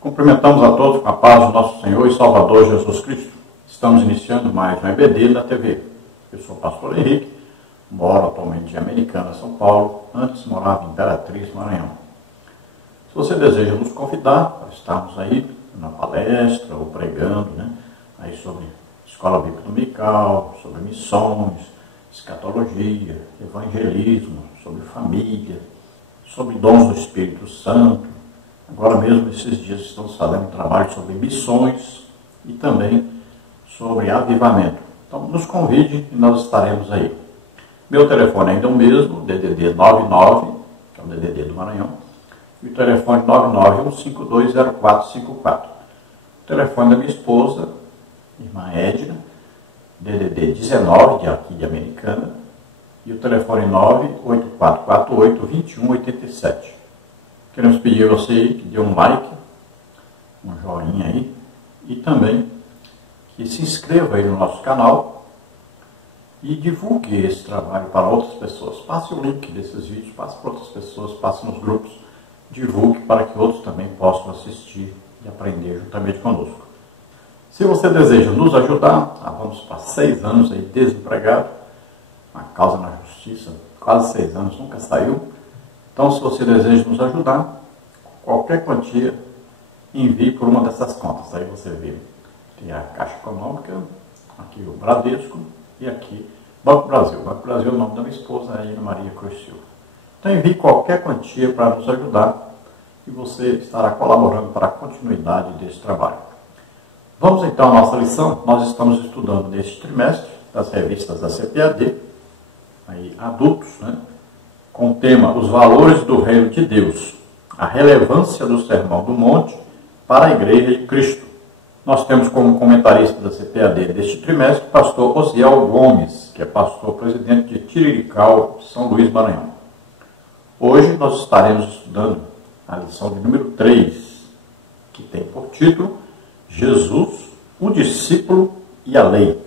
Cumprimentamos a todos com a paz do nosso Senhor e Salvador Jesus Cristo. Estamos iniciando mais um EBD na TV. Eu sou o pastor Henrique, moro atualmente em Americana, São Paulo, antes morava em Imperatriz, Maranhão. Se você deseja nos convidar para estarmos aí na palestra ou pregando, aí sobre escola bíblica dominical, sobre missões, escatologia, evangelismo, sobre família, sobre dons do Espírito Santo. Agora mesmo, esses dias, estamos fazendo um trabalho sobre missões e também sobre avivamento. Então, nos convide e nós estaremos aí. Meu telefone ainda é o mesmo, DDD 99, que é o DDD do Maranhão, e o telefone 991520454. O telefone da minha esposa, irmã Edna, DDD 19, aqui de Americana, e o telefone 98448-2187. Queremos pedir a você aí que dê um like, um joinha aí, e também que se inscreva aí no nosso canal e divulgue esse trabalho para outras pessoas. Passe o link desses vídeos, passe para outras pessoas, passe nos grupos, divulgue para que outros também possam assistir e aprender juntamente conosco. Se você deseja nos ajudar, vamos para 6 anos aí desempregado, uma causa na justiça, quase 6 anos, nunca saiu. Então, se você deseja nos ajudar, qualquer quantia, envie por uma dessas contas. Aí você vê, tem a Caixa Econômica, aqui o Bradesco e aqui Banco Brasil. Banco Brasil é o nome da minha esposa, a Ana Maria Cruz Silva. Então, envie qualquer quantia para nos ajudar e você estará colaborando para a continuidade desse trabalho. Vamos então à nossa lição. Nós estamos estudando neste trimestre das revistas da CPAD, aí adultos, com o tema Os Valores do Reino de Deus, a relevância do Sermão do Monte para a Igreja de Cristo. Nós temos como comentarista da CPAD deste trimestre o pastor Osiel Gomes, que é pastor presidente de Tirirical, São Luís, Maranhão. Hoje nós estaremos estudando a lição de número 3, que tem por título Jesus, o discípulo e a lei.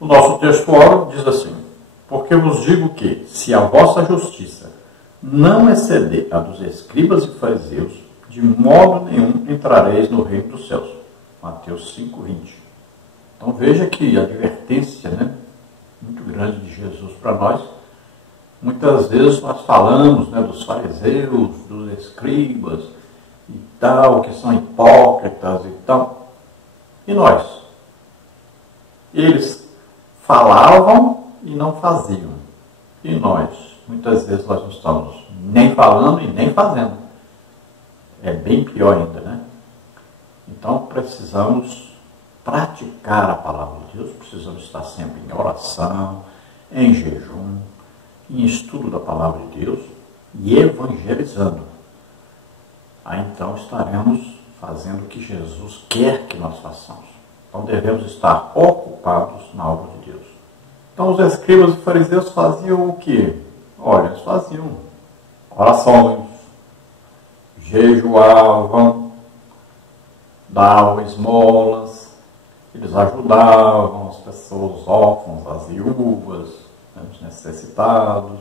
O nosso textual diz assim: porque vos digo que, se a vossa justiça não exceder a dos escribas e fariseus, de modo nenhum entrareis no reino dos céus. Mateus 5:20. Então veja que a advertência, muito grande de Jesus para nós. Muitas vezes nós falamos, dos fariseus, dos escribas e tal, que são hipócritas e tal. E nós? Eles falavam e não faziam. E nós? Muitas vezes nós não estamos nem falando e nem fazendo. É bem pior ainda, Então precisamos praticar a palavra de Deus, precisamos estar sempre em oração, em jejum, em estudo da palavra de Deus e evangelizando. Aí então estaremos fazendo o que Jesus quer que nós façamos. Então devemos estar ocupados na obra de Deus. Então os escribas e fariseus faziam o quê? Olha, eles faziam orações, jejuavam, davam esmolas, eles ajudavam as pessoas, os órfãos, as viúvas, os necessitados,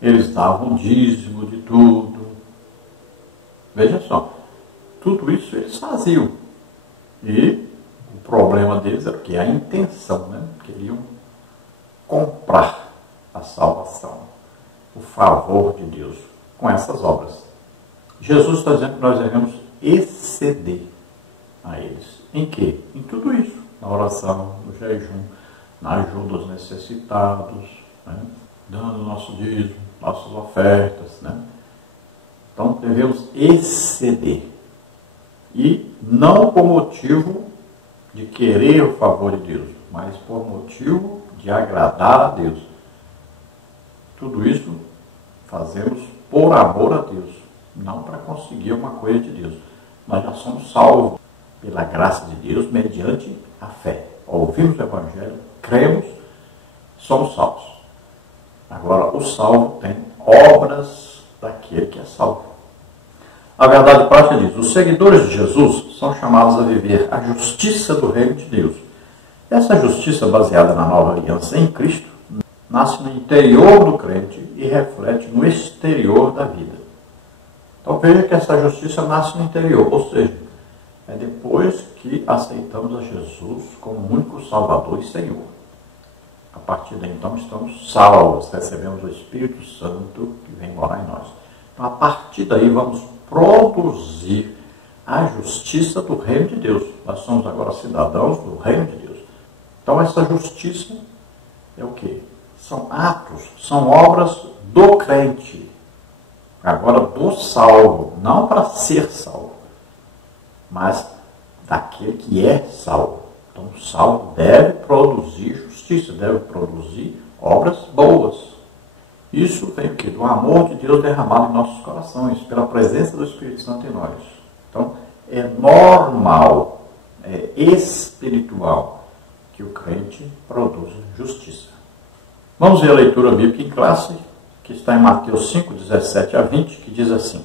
eles davam dízimo de tudo. Veja só, tudo isso eles faziam. E o problema deles era o quê? A intenção, Queriam comprar a salvação, o favor de Deus com essas obras. Jesus está dizendo que nós devemos exceder a eles. Em quê? Em tudo isso. Na oração, no jejum, na ajuda aos necessitados, dando nosso dízimo, nossas ofertas. Então devemos exceder. E não por motivo de querer o favor de Deus, mas por motivo de agradar a Deus. Tudo isso fazemos por amor a Deus, não para conseguir uma coisa de Deus. Nós já somos salvos pela graça de Deus mediante a fé. Ouvimos o Evangelho, cremos, somos salvos. Agora, o salvo tem obras daquele que é salvo. A verdade prática diz: os seguidores de Jesus são chamados a viver a justiça do reino de Deus. Essa justiça baseada na nova aliança em Cristo nasce no interior do crente e reflete no exterior da vida. Então veja que essa justiça nasce no interior, ou seja, é depois que aceitamos a Jesus como único Salvador e Senhor. A partir daí, então, estamos salvos, recebemos o Espírito Santo que vem morar em nós. Então, a partir daí, vamos produzir a justiça do reino de Deus. Nós somos agora cidadãos do reino de Deus. Então, essa justiça é o quê? São atos, são obras do crente. Agora, do salvo, não para ser salvo, mas daquele que é salvo. Então, o salvo deve produzir justiça, deve produzir obras boas. Isso vem o quê? Do amor de Deus derramado em nossos corações, pela presença do Espírito Santo em nós. Então, é normal, é espiritual que o crente produza justiça. Vamos ver a leitura bíblica em classe, que está em Mateus 5, 17 a 20, que diz assim: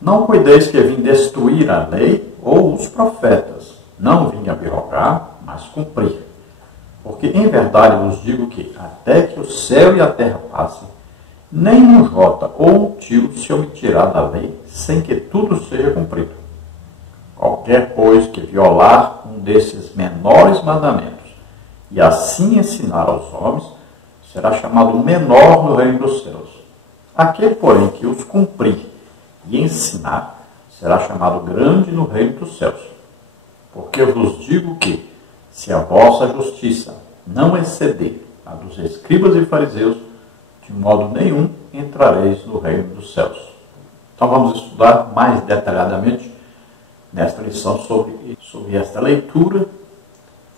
Não cuideis que vim destruir a lei ou os profetas. Não vim abrogar, mas cumprir. Porque em verdade vos digo que, até que o céu e a terra passem, nem um jota ou um tio se omitirá da lei, sem que tudo seja cumprido. Qualquer, pois, que violar um desses menores mandamentos, e assim ensinar aos homens, será chamado menor no reino dos céus. Aquele, porém, que os cumprir e ensinar, será chamado grande no reino dos céus. Porque eu vos digo que, se a vossa justiça não exceder a dos escribas e fariseus, de modo nenhum entrareis no reino dos céus. Então vamos estudar mais detalhadamente nesta lição sobre esta leitura,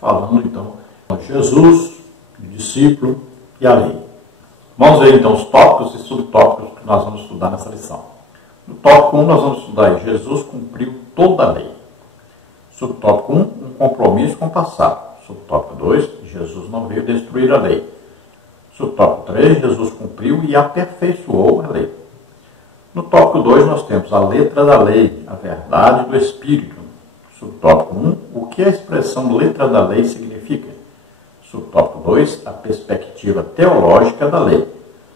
falando então de Jesus, o discípulo e a lei. Vamos ver então os tópicos e subtópicos que nós vamos estudar nessa lição. No tópico 1 nós vamos estudar Jesus cumpriu toda a lei. Subtópico 1, um compromisso com o passado. Subtópico 2, Jesus não veio destruir a lei. Subtópico 3, Jesus cumpriu e aperfeiçoou a lei. No tópico 2 nós temos a letra da lei, a verdade do Espírito. Subtópico 1, o que a expressão letra da lei significa. Subtópico 2, a perspectiva teológica da lei.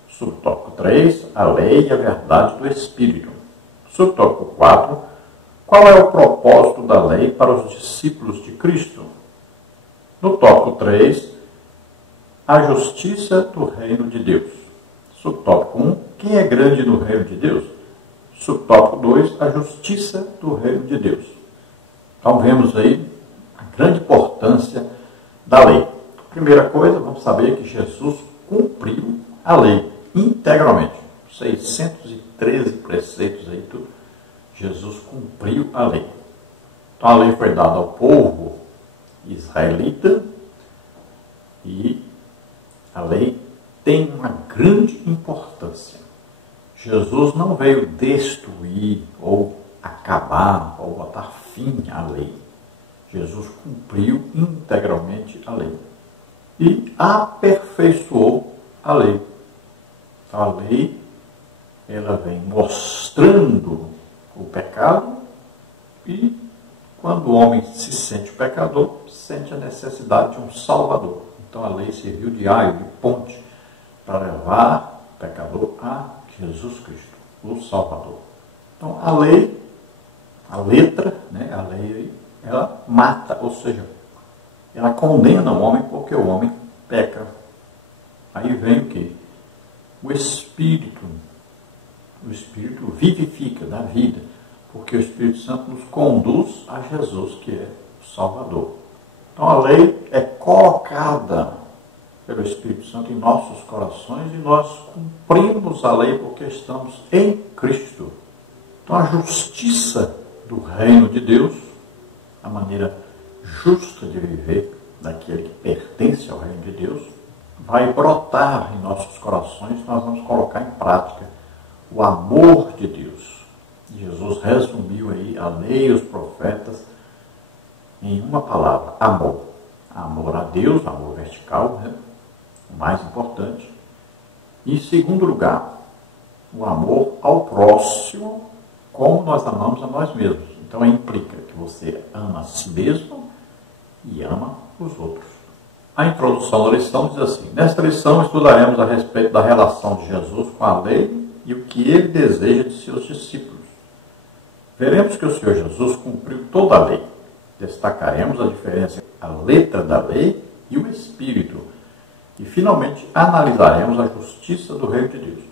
Subtópico 3, a lei e a verdade do Espírito. Subtópico 4, qual é o propósito da lei para os discípulos de Cristo? No tópico 3, a justiça do reino de Deus. Subtópico 1, quem é grande no reino de Deus? Subtópico 2, a justiça do reino de Deus. Então vemos aí a grande importância da lei. Primeira coisa, vamos saber que Jesus cumpriu a lei integralmente. 613 preceitos aí, tudo. Jesus cumpriu a lei. Então a lei foi dada ao povo israelita e a lei tem uma grande importância. Jesus não veio destruir ou acabar ou botar fim à lei. Jesus cumpriu integralmente a lei e aperfeiçoou a lei. Então, a lei ela vem mostrando o pecado e quando o homem se sente pecador, sente a necessidade de um salvador. Então a lei serviu de aio, de ponte, para levar o pecador a Jesus Cristo, o Salvador. Então a lei, a letra, né, a lei, ela mata, ou seja, ela condena o homem porque o homem peca. Aí vem o quê? O Espírito vivifica, dá vida, porque o Espírito Santo nos conduz a Jesus, que é o Salvador. Então a lei é colocada pelo Espírito Santo em nossos corações e nós cumprimos a lei porque estamos em Cristo. Então a justiça do reino de Deus, a maneira justa de viver daquele que pertence ao reino de Deus, vai brotar em nossos corações, nós vamos colocar em prática o amor de Deus. Jesus resumiu aí a lei e os profetas em uma palavra: amor. Amor a Deus, amor vertical, né? O mais importante. E em segundo lugar, o amor ao próximo, como nós amamos a nós mesmos. Então implica que você ama a si mesmo e ama os outros. A introdução da lição diz assim: nesta lição estudaremos a respeito da relação de Jesus com a lei e o que ele deseja de seus discípulos. Veremos que o Senhor Jesus cumpriu toda a lei. Destacaremos a diferença entre a letra da lei e o espírito. E, finalmente, analisaremos a justiça do Reino de Deus.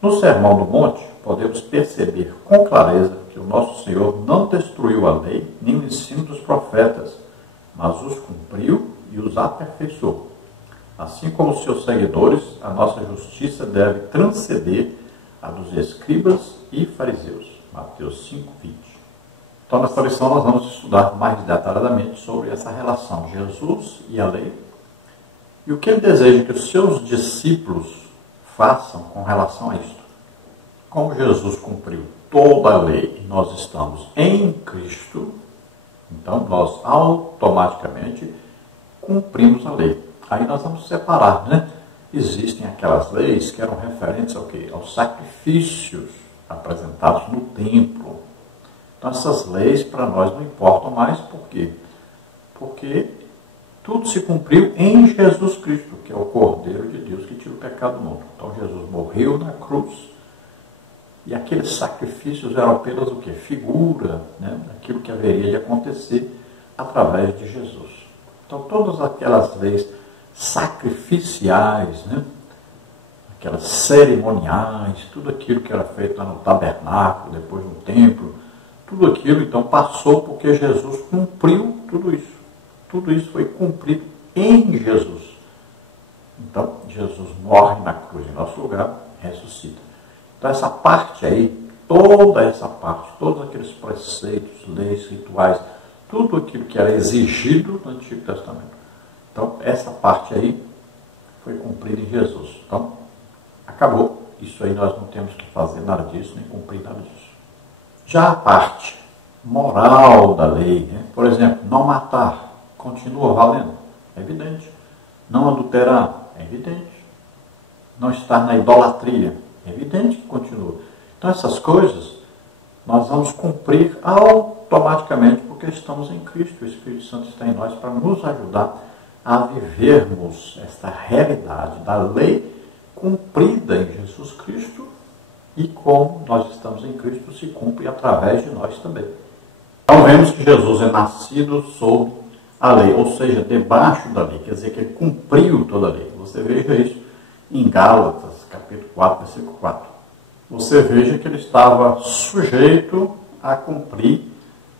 No Sermão do Monte, podemos perceber com clareza que o nosso Senhor não destruiu a lei nem o ensino dos profetas, mas os cumpriu e os aperfeiçoou. Assim como seus seguidores, a nossa justiça deve transcender a dos escribas e fariseus. Mateus 5:20. Então, nesta lição, nós vamos estudar mais detalhadamente sobre essa relação de Jesus e a lei e o que ele deseja que os seus discípulos façam com relação a isto. Como Jesus cumpriu toda a lei e nós estamos em Cristo, então nós automaticamente cumprimos a lei. Aí nós vamos separar, né? Existem aquelas leis que eram referentes ao quê? Aos sacrifícios apresentados no templo. Então essas leis para nós não importam mais, por quê? Porque tudo se cumpriu em Jesus Cristo, que é o Cordeiro de Deus que tira o pecado do mundo. Então Jesus morreu na cruz e aqueles sacrifícios eram apenas o quê? Figura, né? Daquilo que haveria de acontecer através de Jesus. Então todas aquelas leis sacrificiais, né? Aquelas cerimoniais, tudo aquilo que era feito lá no tabernáculo, depois no templo, tudo aquilo então passou porque Jesus cumpriu tudo isso. Tudo isso foi cumprido em Jesus. Então, Jesus morre na cruz em nosso lugar, ressuscita. Então, essa parte aí, toda essa parte, todos aqueles preceitos, leis, rituais, tudo aquilo que era exigido no Antigo Testamento. Então, essa parte aí foi cumprida em Jesus. Então, acabou. Isso aí nós não temos que fazer nada disso, nem cumprir nada disso. Já a parte moral da lei, né? Por exemplo, não matar, continua valendo? É evidente. Não adulterar? É evidente. Não estar na idolatria? É evidente que continua. Então essas coisas nós vamos cumprir automaticamente porque estamos em Cristo. O Espírito Santo está em nós para nos ajudar a vivermos esta realidade da lei cumprida em Jesus Cristo e como nós estamos em Cristo se cumpre através de nós também. Então vemos que Jesus é nascido sob a lei, ou seja, debaixo da lei, quer dizer que ele cumpriu toda a lei. Você veja isso em Gálatas, capítulo 4, versículo 4. Você veja que ele estava sujeito a cumprir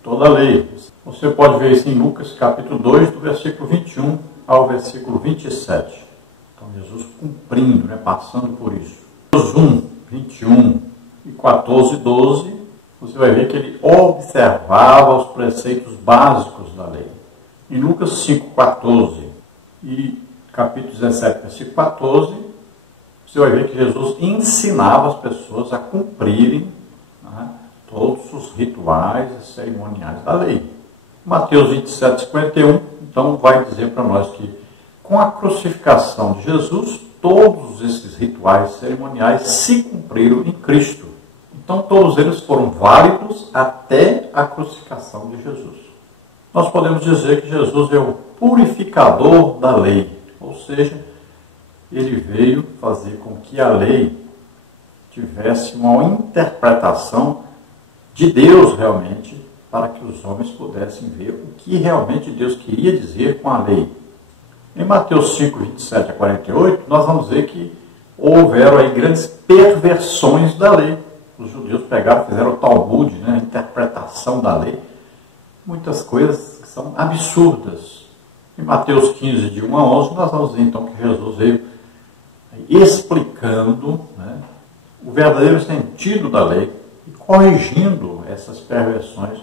toda a lei. Você pode ver isso em Lucas, capítulo 2, do versículo 21 ao versículo 27. Então, Jesus cumprindo, né, passando por isso. Lucas 1, 21 e 14, 12, você vai ver que ele observava os preceitos básicos da lei. Em Lucas 5,14 e capítulo 17, versículo 14, você vai ver que Jesus ensinava as pessoas a cumprirem, né, todos os rituais e cerimoniais da lei. Mateus 27, 51, então, vai dizer para nós que com a crucificação de Jesus, todos esses rituais cerimoniais se cumpriram em Cristo. Então, todos eles foram válidos até a crucificação de Jesus. Nós podemos dizer que Jesus é o purificador da lei, ou seja, ele veio fazer com que a lei tivesse uma interpretação de Deus realmente, para que os homens pudessem ver o que realmente Deus queria dizer com a lei. Em Mateus 5, 27 a 48, nós vamos ver que houveram aí grandes perversões da lei. Os judeus pegaram, fizeram o Talmud, né, a interpretação da lei. Muitas coisas que são absurdas. Em Mateus 15, de 1 a 11, nós vamos ver então que Jesus veio explicando, né, o verdadeiro sentido da lei e corrigindo essas perversões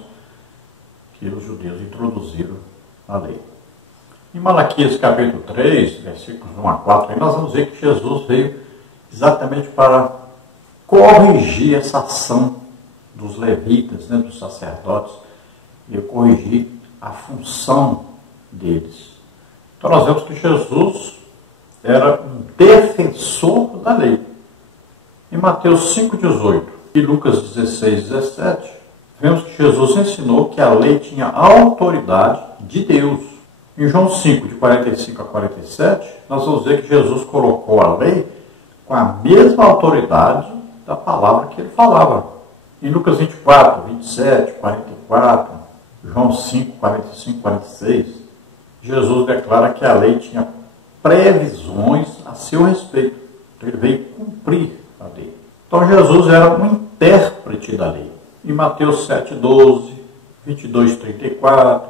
que os judeus introduziram na lei. Em Malaquias capítulo 3, versículos 1 a 4, aí nós vamos ver que Jesus veio exatamente para corrigir essa ação dos levitas, né, dos sacerdotes, e corrigir a função deles. Então nós vemos que Jesus era um defensor da lei. Em Mateus 5,18 e Lucas 16, 17, vemos que Jesus ensinou que a lei tinha autoridade de Deus. Em João 5, de 45 a 47, nós vamos ver que Jesus colocou a lei com a mesma autoridade da palavra que ele falava. Em Lucas 24, 27, 44, João 5, 45, 46, Jesus declara que a lei tinha previsões a seu respeito. Então ele veio cumprir a lei. Então Jesus era um intérprete da lei. Em Mateus 7, 12, 22, 34,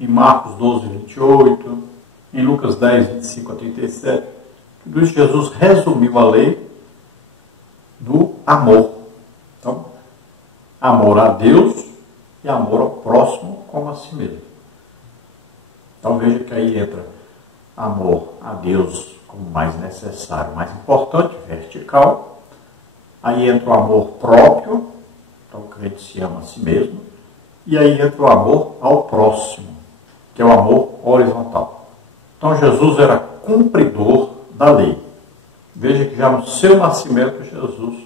em Marcos 12, 28, em Lucas 10, 25 a 37, tudo isso Jesus resumiu a lei no amor. Então, amor a Deus e amor ao próximo como a si mesmo. Então veja que aí entra amor a Deus como mais necessário, mais importante, vertical. Aí entra o amor próprio, então o crente se ama a si mesmo. E aí entra o amor ao próximo, que é o amor horizontal. Então Jesus era cumpridor da lei. Veja que já no seu nascimento Jesus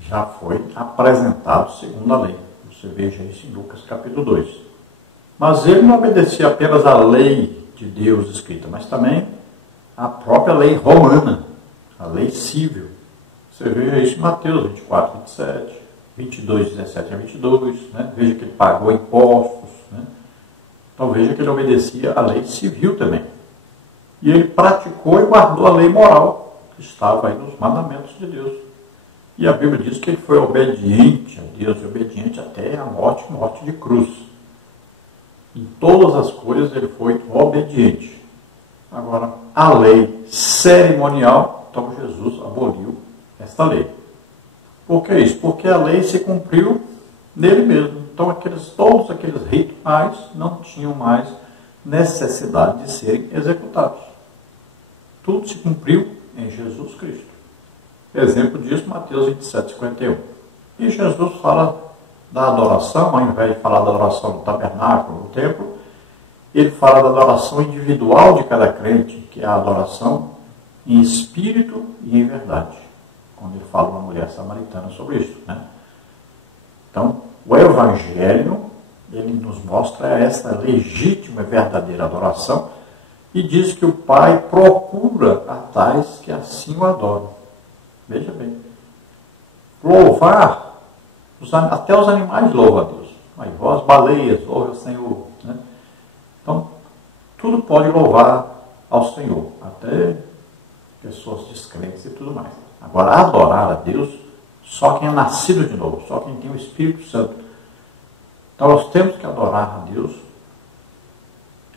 já foi apresentado segundo a lei. Você veja isso em Lucas capítulo 2. Mas ele não obedecia apenas à lei de Deus escrita, mas também à própria lei romana, a lei civil. Você veja isso em Mateus 24, 27, 22, 17 a 22. Né? Veja que ele pagou impostos. Né? Então veja que ele obedecia à lei civil também. E ele praticou e guardou a lei moral que estava aí nos mandamentos de Deus. E a Bíblia diz que ele foi obediente a Deus, e obediente até a morte de cruz. Em todas as coisas ele foi obediente. Agora, a lei cerimonial, então Jesus aboliu esta lei. Por que isso? Porque a lei se cumpriu nele mesmo. Então todos aqueles rituais não tinham mais necessidade de serem executados. Tudo se cumpriu em Jesus Cristo. Exemplo disso, Mateus 27, 51. E Jesus fala da adoração, ao invés de falar da adoração no tabernáculo, no templo, ele fala da adoração individual de cada crente, que é a adoração em espírito e em verdade. Quando ele fala uma mulher samaritana sobre isso. Né? Então, o Evangelho, ele nos mostra essa legítima e verdadeira adoração e diz que o Pai procura a tais que assim o adoram. Veja bem. Louvar, até os animais louvam a Deus. Aí, as baleias, louvam ao Senhor. Né? Então, tudo pode louvar ao Senhor, até pessoas descrentes e tudo mais. Agora, adorar a Deus, só quem é nascido de novo, só quem tem o Espírito Santo. Então, nós temos que adorar a Deus,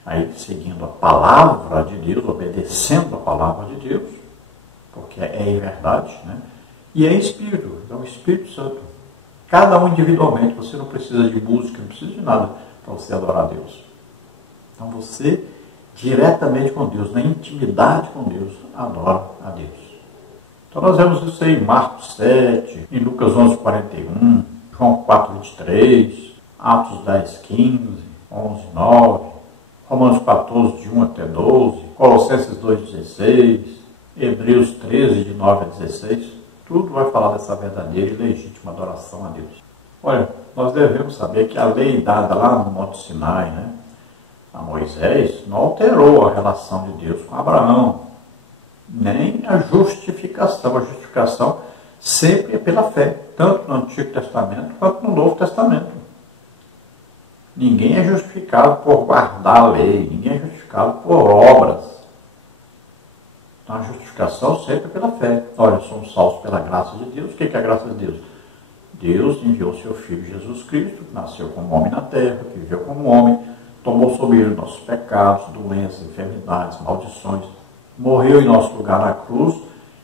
aí seguindo a palavra de Deus, obedecendo a palavra de Deus, porque é em verdade, né? E é em espírito, então o Espírito Santo. Cada um individualmente, você não precisa de música, não precisa de nada para você adorar a Deus. Então você, diretamente com Deus, na intimidade com Deus, adora a Deus. Então nós vemos isso aí em Marcos 7, em Lucas 11, 41, João 4, 23, Atos 10, 15, 11, 9, Romanos 14, de 1 até 12, Colossenses 2, 16, Hebreus 13, de 9 a 16, tudo vai falar dessa verdadeira e legítima adoração a Deus. Olha, nós devemos saber que a lei dada lá no Monte Sinai, né, a Moisés, não alterou a relação de Deus com Abraão, nem a justificação. A justificação sempre é pela fé, tanto no Antigo Testamento quanto no Novo Testamento. Ninguém é justificado por guardar a lei, ninguém é justificado por obras. Então, a justificação sempre é pela fé. Olha, somos salvos pela graça de Deus. O que é a graça de Deus? Deus enviou seu Filho Jesus Cristo, que nasceu como homem na terra, que viveu como homem, tomou sobre ele nossos pecados, doenças, enfermidades, maldições, morreu em nosso lugar na cruz,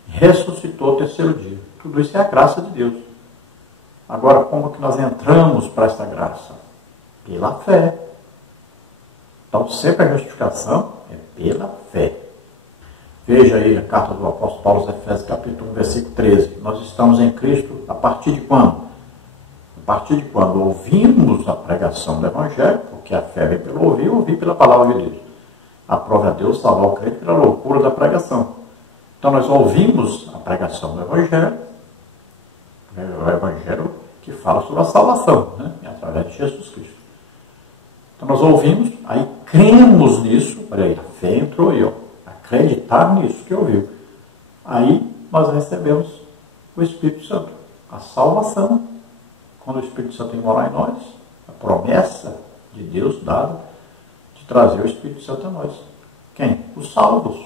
ressuscitou ao terceiro dia. Tudo isso é a graça de Deus. Agora, como que nós entramos para essa graça? Pela fé. Então, sempre a justificação é pela fé. Veja aí a carta do apóstolo Paulo aos Efésios, capítulo 1, versículo 13. Nós estamos em Cristo a partir de quando? A partir de quando ouvimos a pregação do Evangelho, porque a fé vem pelo ouvir pela palavra de Deus. Aprove a Deus salvar o crente pela loucura da pregação. Então nós ouvimos a pregação do Evangelho, o Evangelho que fala sobre a salvação, né? Através de Jesus Cristo. Então nós ouvimos, aí cremos nisso, olha aí, a fé entrou aí, ó. Acreditar nisso que ouviu. Aí nós recebemos o Espírito Santo. a salvação. Quando o Espírito Santo vem morar em nós, a promessa de Deus dada de trazer o Espírito Santo a nós. Quem? Os salvos,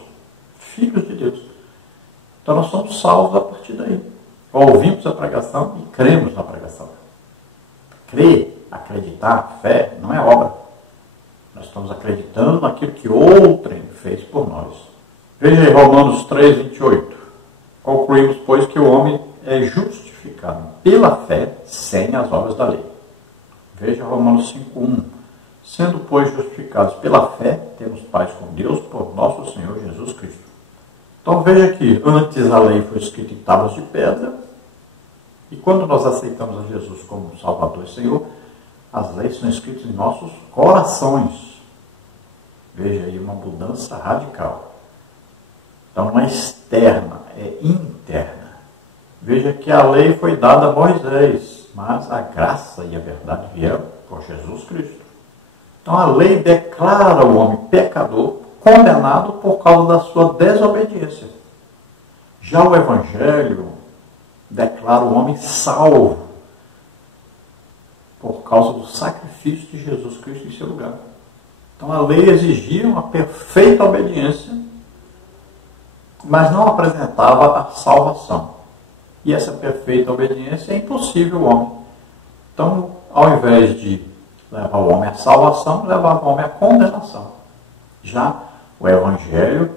filhos de Deus. Então nós somos salvos a partir daí. Ouvimos a pregação e cremos na pregação. Crer, acreditar, fé, não é obra. Nós estamos acreditando naquilo que outrem fez por nós. Veja aí Romanos 3, 28. Concluímos, pois, que o homem é justificado pela fé sem as obras da lei. Veja Romanos 5, 1. Sendo, pois, justificados pela fé, temos paz com Deus por nosso Senhor Jesus Cristo. Então veja que antes a lei foi escrita em tábuas de pedra, e quando nós aceitamos a Jesus como Salvador e Senhor, as leis são escritas em nossos corações. Veja aí uma mudança radical. Então não é externa, é interna. Veja que a lei foi dada a Moisés, mas a graça e a verdade vieram por Jesus Cristo. Então a lei declara o homem pecador, condenado por causa da sua desobediência. Já o Evangelho declara o homem salvo por causa do sacrifício de Jesus Cristo em seu lugar. Então a lei exigia uma perfeita obediência, mas não apresentava a salvação. E essa perfeita obediência é impossível ao homem. Então, ao invés de levar o homem à salvação, levava o homem à condenação. Já o Evangelho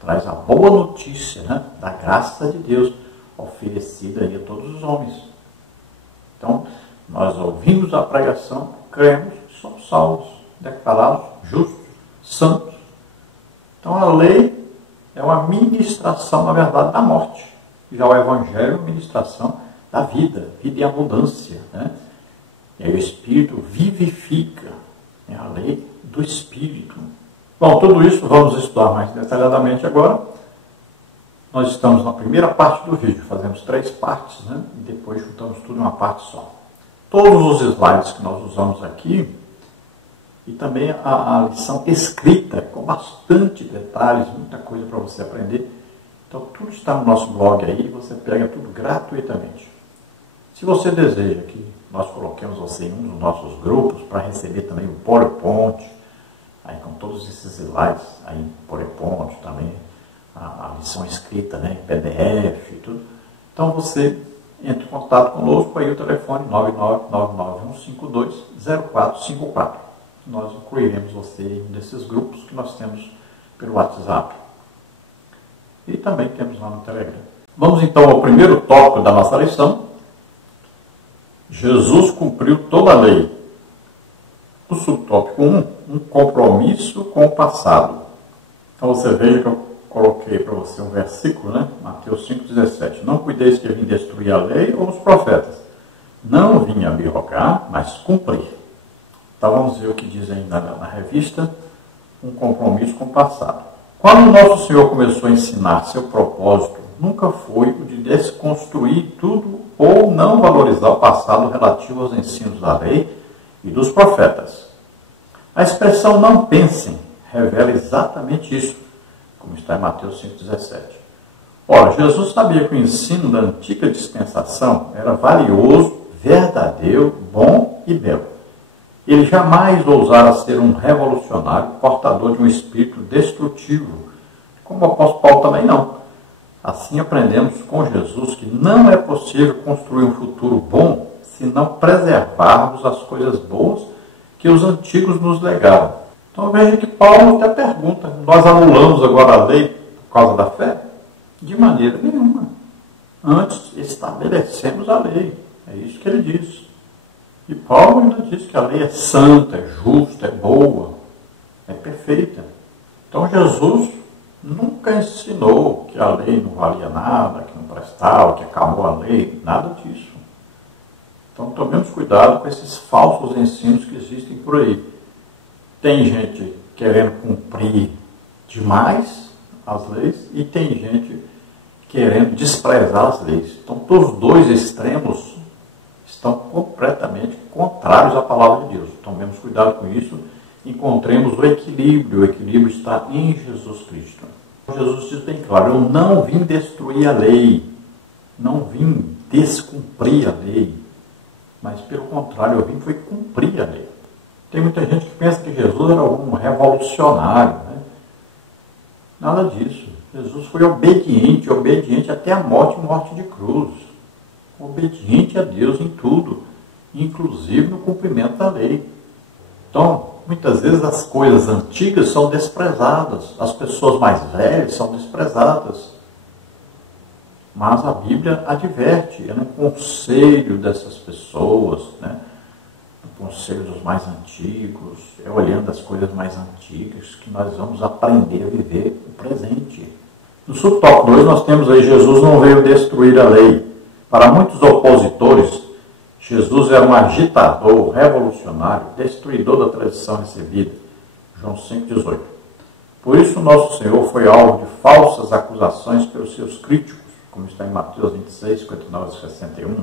traz a boa notícia, né, da graça de Deus oferecida aí a todos os homens. Então, nós ouvimos a pregação, cremos e somos salvos, declarados justos, santos. Então, a lei é uma ministração, na verdade, da morte. Já o Evangelho é uma ministração da vida, vida e abundância, né? E aí o Espírito vivifica, é a lei do Espírito. Bom, tudo isso vamos estudar mais detalhadamente agora. Nós estamos na primeira parte do vídeo, fazemos 3 partes, né? E depois juntamos tudo em uma parte só. Todos os slides que nós usamos aqui, e também a lição escrita, com bastante detalhes, muita coisa para você aprender. Então, tudo está no nosso blog aí, você pega tudo gratuitamente. Se você deseja que nós coloquemos você em um dos nossos grupos para receber também o PowerPoint, aí com todos esses slides, aí em PowerPoint também, a lição escrita, né, em PDF e tudo. Então você entra em contato conosco, aí o telefone 99951520454. Nós incluiremos você em um desses grupos que nós temos pelo WhatsApp. E também temos lá no Telegram. Vamos então ao primeiro tópico da nossa lição. Jesus cumpriu toda a lei. O subtópico 1, um compromisso com o passado. Então você veja que eu coloquei para você um versículo, né? Mateus 5,17. Não cuideis que eu vim destruir a lei ou os profetas. Não vim abrogar, mas cumprir. Então vamos ver o que diz ainda na revista, um compromisso com o passado. Quando o nosso Senhor começou a ensinar, seu propósito nunca foi o de desconstruir tudo ou não valorizar o passado relativo aos ensinos da lei e dos profetas. A expressão não pensem revela exatamente isso, como está em Mateus 5,17. Ora, Jesus sabia que o ensino da antiga dispensação era valioso, verdadeiro, bom e belo. Ele jamais ousara ser um revolucionário, portador de um espírito destrutivo, como o apóstolo Paulo também não. Assim aprendemos com Jesus que não é possível construir um futuro bom se não preservarmos as coisas boas que os antigos nos legaram. Então veja que Paulo até pergunta, nós anulamos agora a lei por causa da fé? De maneira nenhuma. Antes estabelecemos a lei. É isso que ele diz. E Paulo ainda diz que a lei é santa, é justa, é boa, é perfeita. Então Jesus nunca ensinou que a lei não valia nada, que não prestava, que acabou a lei, nada disso. Então tomemos cuidado com esses falsos ensinos que existem por aí. Tem gente querendo cumprir demais as leis e tem gente querendo desprezar as leis. Então todos os dois extremos estão completamente contrários à palavra de Deus. Tomemos cuidado com isso, encontremos o equilíbrio está em Jesus Cristo. Jesus diz bem claro, eu não vim destruir a lei, não vim descumprir a lei, mas pelo contrário, eu vim foi cumprir a lei. Tem muita gente que pensa que Jesus era um revolucionário, né? Nada disso. Jesus foi obediente, obediente até a morte, morte de cruz. Obediente a Deus em tudo, inclusive no cumprimento da lei. Então, muitas vezes as coisas antigas são desprezadas, as pessoas mais velhas são desprezadas. Mas a Bíblia adverte, é no conselho dessas pessoas, né? No conselho dos mais antigos, é olhando as coisas mais antigas que nós vamos aprender a viver o presente. No subtópico 2 nós temos aí, Jesus não veio destruir a lei. Para muitos opositores, Jesus era um agitador, revolucionário, destruidor da tradição recebida. João 5,18. Por isso nosso Senhor foi alvo de falsas acusações pelos seus críticos, como está em Mateus 26, 59 e 61.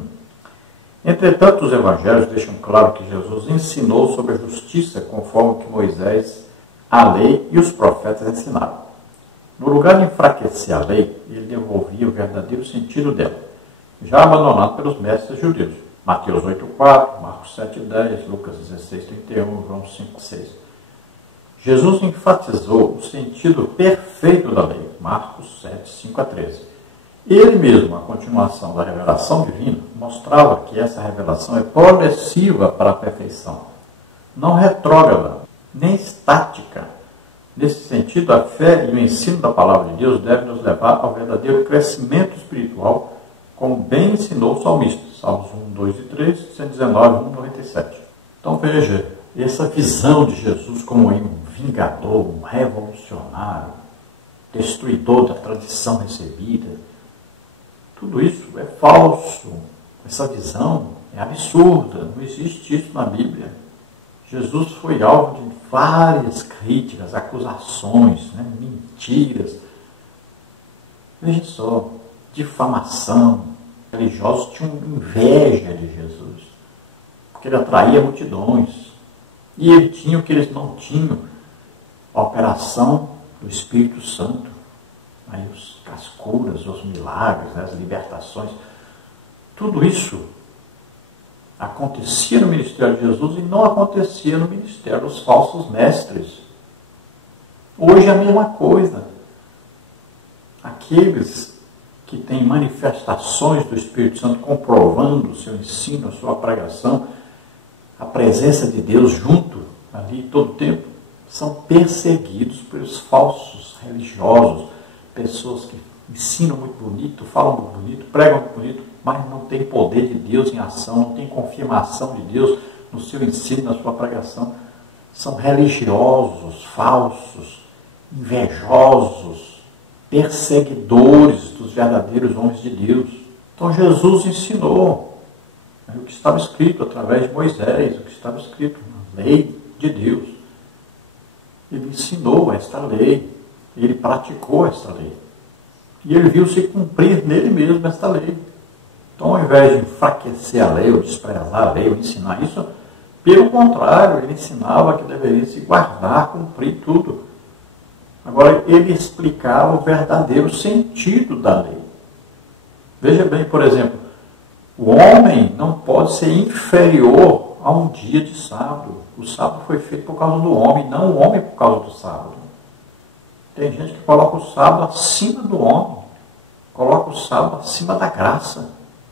Entretanto, os evangelhos deixam claro que Jesus ensinou sobre a justiça, conforme que Moisés, a lei e os profetas ensinaram. No lugar de enfraquecer a lei, ele devolvia o verdadeiro sentido dela, já abandonado pelos mestres judeus. Mateus 8,4, Marcos 7,10, Lucas 16,31, João 5,6. Jesus enfatizou o sentido perfeito da lei, Marcos 7, 5-13. Ele mesmo, a continuação da revelação divina, mostrava que essa revelação é progressiva para a perfeição, não retrógrada, nem estática. Nesse sentido, a fé e o ensino da palavra de Deus devem nos levar ao verdadeiro crescimento espiritual, como bem ensinou o salmista, Salmos 1, 2 e 3, 119, 1, 97. Então veja, essa visão de Jesus como um vingador, um revolucionário, destruidor da tradição recebida, tudo isso é falso. Essa visão é absurda, não existe isso na Bíblia. Jesus foi alvo de várias críticas, acusações, né, mentiras. Veja só, difamação. Religiosos tinham inveja de Jesus, porque ele atraía multidões. E ele tinha o que eles não tinham, a operação do Espírito Santo. Aí as curas, os milagres, né, as libertações. Tudo isso acontecia no ministério de Jesus e não acontecia no ministério dos falsos mestres. Hoje é a mesma coisa. Aqueles que têm manifestações do Espírito Santo comprovando o seu ensino, a sua pregação, a presença de Deus junto ali todo o tempo, são perseguidos pelos falsos religiosos, pessoas que ensinam muito bonito, falam muito bonito, pregam muito bonito, mas não tem poder de Deus em ação, não tem confirmação de Deus no seu ensino, na sua pregação. São religiosos, falsos, invejosos, perseguidores dos verdadeiros homens de Deus. Então Jesus ensinou o que estava escrito através de Moisés, o que estava escrito na lei de Deus. Ele ensinou esta lei, ele praticou esta lei. E ele viu se cumprir nele mesmo esta lei. Então, ao invés de enfraquecer a lei, ou desprezar a lei, ou ensinar isso, pelo contrário, ele ensinava que deveria se guardar, cumprir tudo. Agora, ele explicava o verdadeiro sentido da lei. Veja bem, por exemplo, o homem não pode ser inferior a um dia de sábado. O sábado foi feito por causa do homem, não o homem por causa do sábado. Tem gente que coloca o sábado acima do homem, coloca o sábado acima da graça.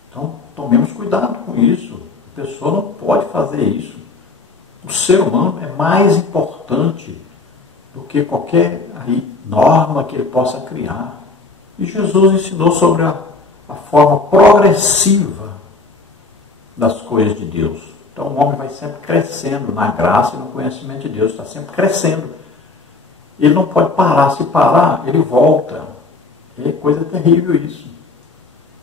Então, tomemos cuidado com isso. A pessoa não pode fazer isso. O ser humano é mais importante do que qualquer norma que ele possa criar. E Jesus ensinou sobre a forma progressiva das coisas de Deus. Então, o homem vai sempre crescendo na graça e no conhecimento de Deus, está sempre crescendo. Ele não pode parar. Se parar, ele volta. É coisa terrível isso.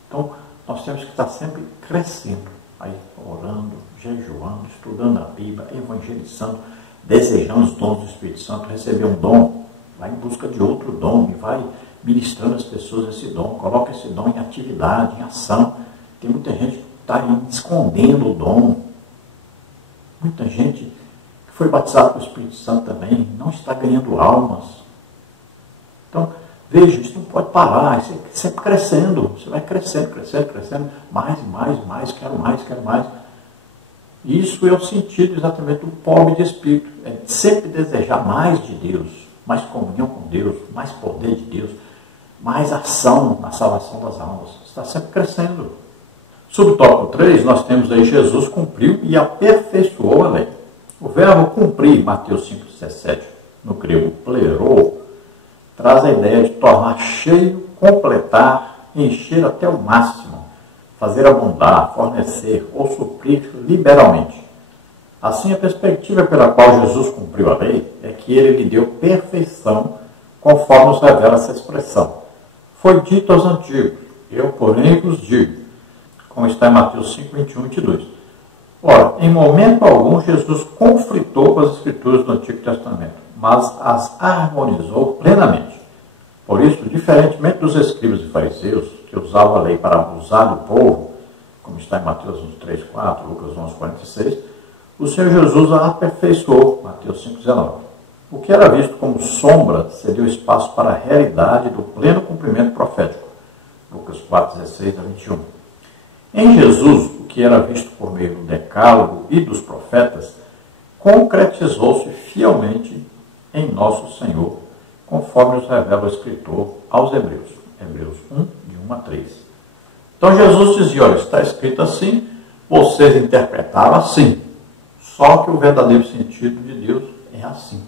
Então, nós temos que estar sempre crescendo. Aí, orando, jejuando, estudando a Bíblia, evangelizando, desejando os dons do Espírito Santo, receber um dom, vai em busca de outro dom e vai ministrando às pessoas esse dom, coloca esse dom em atividade, em ação. Tem muita gente que está escondendo o dom. Muita gente que foi batizada com o Espírito Santo também não está ganhando almas. Então, Veja, isso não pode parar, isso é sempre crescendo, você vai crescendo, crescendo, crescendo, mais e mais e mais, quero mais, quero mais. Isso é o sentido exatamente do pobre de espírito, é sempre desejar mais de Deus, mais comunhão com Deus, mais poder de Deus, mais ação na salvação das almas, está sempre crescendo. Subtópico 3, nós temos aí Jesus cumpriu e aperfeiçoou a lei. O verbo cumprir, Mateus 5,17, no grego plerô, traz a ideia de tornar cheio, completar, encher até o máximo, fazer abundar, fornecer ou suprir liberalmente. Assim, a perspectiva pela qual Jesus cumpriu a lei é que ele lhe deu perfeição, conforme nos revela essa expressão. Foi dito aos antigos, eu, porém, vos digo, como está em Mateus 5, 21 e 22. Ora, em momento algum, Jesus conflitou com as Escrituras do Antigo Testamento, mas as harmonizou plenamente. Por isso, diferentemente dos escribas e fariseus, que usavam a lei para abusar do povo, como está em Mateus 23, 4, Lucas 11, 46, o Senhor Jesus a aperfeiçoou, Mateus 5, 19. O que era visto como sombra cedeu espaço para a realidade do pleno cumprimento profético, Lucas 4, 16 a 21. Em Jesus, o que era visto por meio do decálogo e dos profetas, concretizou-se fielmente em nosso Senhor, conforme nos revela o escritor aos Hebreus, Hebreus 1, de 1 a 3. Então Jesus dizia, olha, está escrito assim, vocês interpretaram assim, só que o verdadeiro sentido de Deus é assim.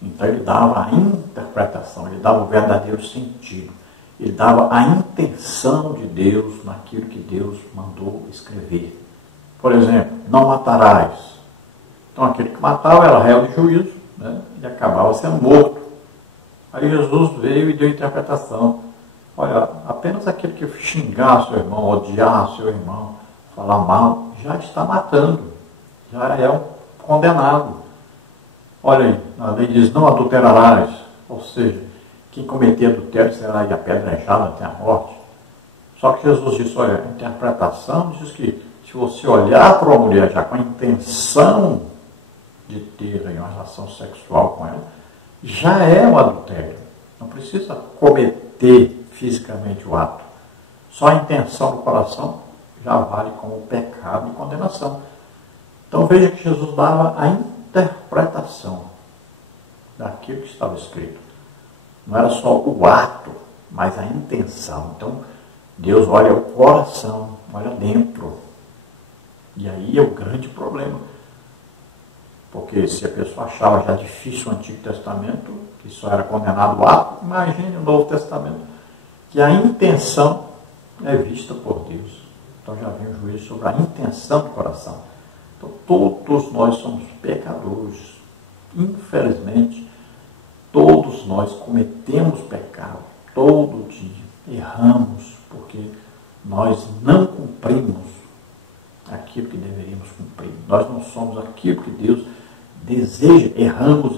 Então ele dava a interpretação, ele dava o verdadeiro sentido, ele dava a intenção de Deus naquilo que Deus mandou escrever. Por exemplo, não matarás. Então aquele que matava era réu de juízo, né? E acabava sendo morto. Aí Jesus veio e deu a interpretação. Olha, apenas aquele que xingar seu irmão, odiar seu irmão, falar mal, já está matando, já é um condenado. Olha aí, a lei diz, não adulterarás, ou seja, quem cometer adultério será apedrejado até a morte. Só que Jesus disse, olha, a interpretação diz que se você olhar para uma mulher já com a intenção de ter uma relação sexual com ela, já é um adultério. Não precisa cometer fisicamente o ato. Só a intenção do coração já vale como pecado e condenação. Então veja que Jesus dava a interpretação daquilo que estava escrito. Não era só o ato, mas a intenção. Então Deus olha o coração, olha dentro. E aí é o grande problema. Porque se a pessoa achava já difícil o Antigo Testamento, que só era condenado o ato, imagine o Novo Testamento, que a intenção é vista por Deus. Então já vem o juízo sobre a intenção do coração. Então todos nós somos pecadores. Infelizmente, todos nós cometemos pecado, todo dia, erramos, porque nós não cumprimos aquilo que deveríamos cumprir. Nós não somos aquilo que Deus deseja, erramos.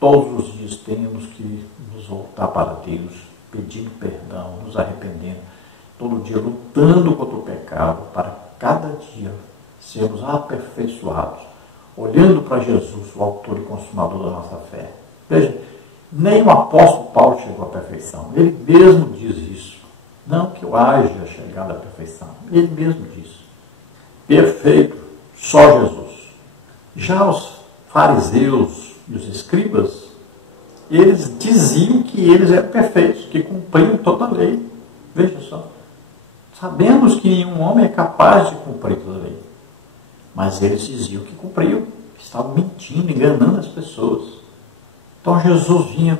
Todos os dias temos que nos voltar para Deus, pedindo perdão, nos arrependendo, todo dia lutando contra o pecado, para cada dia sermos aperfeiçoados, olhando para Jesus, o autor e consumador da nossa fé. Veja, nem o apóstolo Paulo chegou à perfeição, ele mesmo diz isso. Não que eu haja chegado à perfeição, ele mesmo diz. Perfeito, só Jesus. Já os fariseus e os escribas, eles diziam que eles eram perfeitos, que cumpriam toda a lei. Veja só. Sabemos que nenhum homem é capaz de cumprir toda a lei. Mas eles diziam que cumpriam, que estavam mentindo, enganando as pessoas. Então Jesus vinha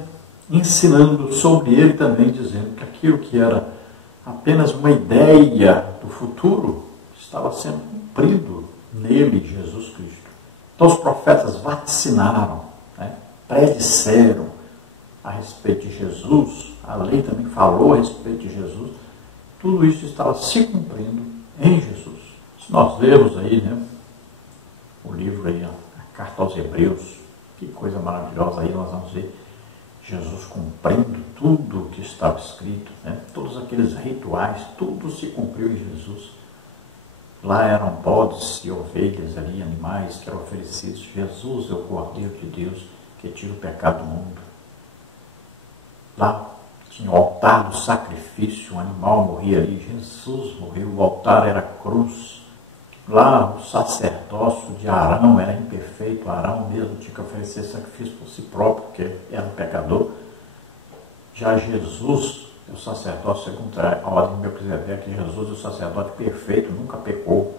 ensinando sobre ele também, dizendo que aquilo que era apenas uma ideia do futuro estava sendo cumprido nele, Jesus Cristo. Então os profetas vaticinaram, né, predisseram a respeito de Jesus, a lei também falou a respeito de Jesus, tudo isso estava se cumprindo em Jesus. Se nós lermos aí, né, o livro aí, a carta aos Hebreus, que coisa maravilhosa aí, nós vamos ver Jesus cumprindo tudo o que estava escrito, né, todos aqueles rituais, tudo se cumpriu em Jesus. Lá eram bodes e ovelhas ali, animais que eram oferecidos. Jesus é o Cordeiro de Deus que tira o pecado do mundo. Lá tinha o altar do sacrifício, o animal morria ali, Jesus morreu, o altar era a cruz. Lá o sacerdócio de Arão era imperfeito, Arão mesmo tinha que oferecer sacrifício por si próprio, porque era um pecador. Já Jesus, o sacerdócio, segundo a ordem de Melquisedeque, Jesus é o sacerdote perfeito, nunca pecou.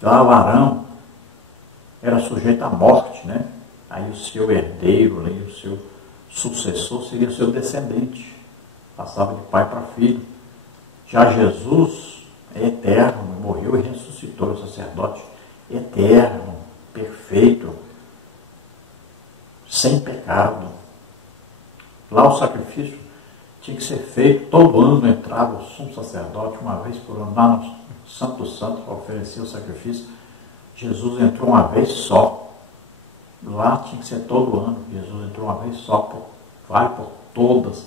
Lá o Arão era sujeito à morte, né? Aí o seu herdeiro, aí o seu sucessor seria seu descendente, passava de pai para filho. Já Jesus é eterno, morreu e ressuscitou, o sacerdote eterno, perfeito, sem pecado. Lá o sacrifício tinha que ser feito, todo ano entrava o sumo sacerdote, uma vez por ano, lá no Santo dos Santos, para oferecer o sacrifício. Jesus entrou uma vez só. Lá tinha que ser todo ano. Jesus entrou uma vez só, vale por todas.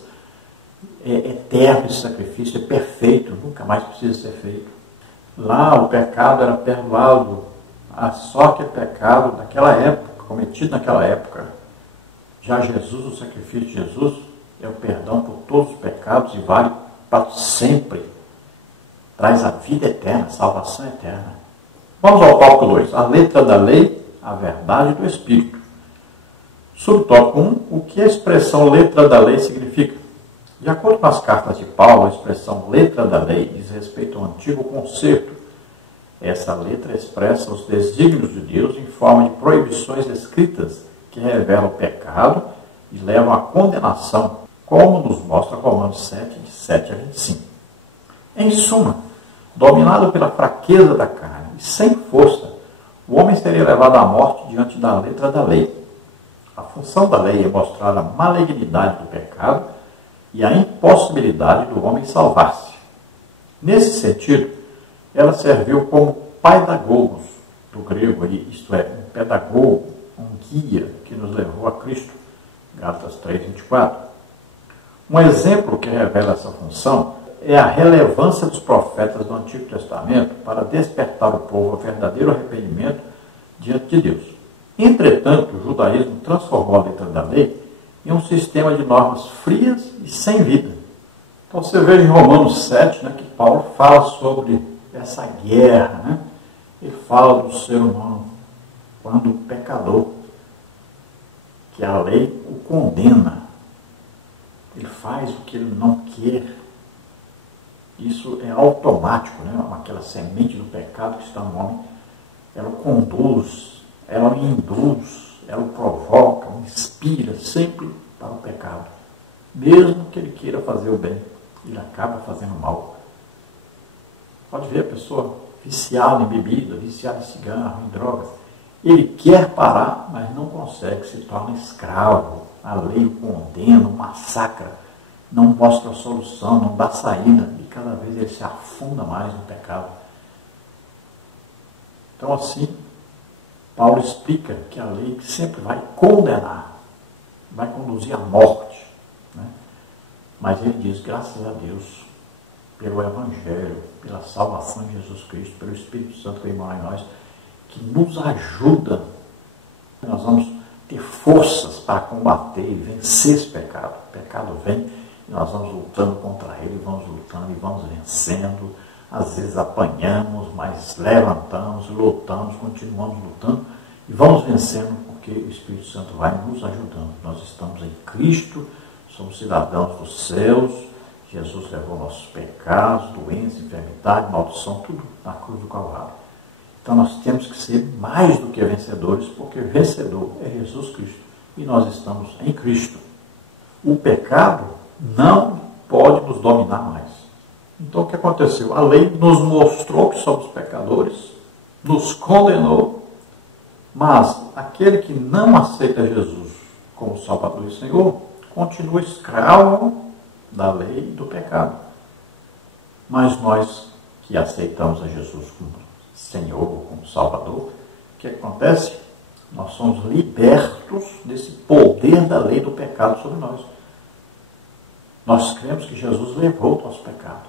É eterno esse sacrifício, é perfeito, nunca mais precisa ser feito. Lá o pecado era perdoado, só que é pecado daquela época, cometido naquela época. Já Jesus, o sacrifício de Jesus, é o perdão por todos os pecados e vale para sempre. Traz a vida eterna, a salvação eterna. Vamos ao tópico 2. A letra da lei, a verdade do Espírito. Subtópico 1. O que a expressão letra da lei significa? De acordo com as cartas de Paulo, a expressão letra da lei diz respeito ao antigo concerto. Essa letra expressa os desígnios de Deus em forma de proibições escritas que revelam o pecado e levam à condenação, como nos mostra Romanos 7, de 7 a 25. Em suma, dominado pela fraqueza da carne e sem força, o homem seria levado à morte diante da letra da lei. A função da lei é mostrar a malignidade do pecado e a impossibilidade do homem salvar-se. Nesse sentido, ela serviu como paidagogos, do grego, isto é, um pedagogo, um guia que nos levou a Cristo. Gálatas 3, 24. Um exemplo que revela essa função é a relevância dos profetas do Antigo Testamento para despertar o povo ao verdadeiro arrependimento diante de Deus. Entretanto, o judaísmo transformou a letra da lei em um sistema de normas frias e sem vida. Então você vê em Romanos 7, né, que Paulo fala sobre essa guerra, né? Ele fala do ser humano quando pecador, que a lei o condena. Ele faz o que ele não quer. Isso é automático, né? Aquela semente do pecado que está no homem, ela o conduz, ela o induz, ela o provoca, o inspira sempre para o pecado. Mesmo que ele queira fazer o bem, ele acaba fazendo mal. Pode ver a pessoa viciada em bebida, viciada em cigarro, em drogas. Ele quer parar, mas não consegue, se torna escravo. A lei o condena, o massacra, não mostra a solução, não dá saída, e cada vez ele se afunda mais no pecado. Então assim, Paulo explica que a lei sempre vai condenar, vai conduzir à morte, né? Mas ele diz, graças a Deus, pelo Evangelho, pela salvação de Jesus Cristo, pelo Espírito Santo que mora em nós, que nos ajuda, nós vamos ter forças para combater e vencer esse pecado. O pecado vem e nós vamos lutando contra ele, vamos lutando e vamos vencendo. Às vezes apanhamos, mas levantamos, lutamos, continuamos lutando e vamos vencendo porque o Espírito Santo vai nos ajudando. Nós estamos em Cristo, somos cidadãos dos céus, Jesus levou nossos pecados, doença, enfermidade, maldição, tudo na cruz do Calvário. Então nós temos que ser mais do que vencedores, porque vencedor é Jesus Cristo e nós estamos em Cristo. O pecado não pode nos dominar mais. Então o que aconteceu? A lei nos mostrou que somos pecadores, nos condenou, mas aquele que não aceita Jesus como Salvador e Senhor, continua escravo da lei e do pecado. Mas nós que aceitamos a Jesus como Senhor, como Salvador, o que acontece? Nós somos libertos desse poder da lei do pecado sobre nós. Nós cremos que Jesus levou o nosso pecado.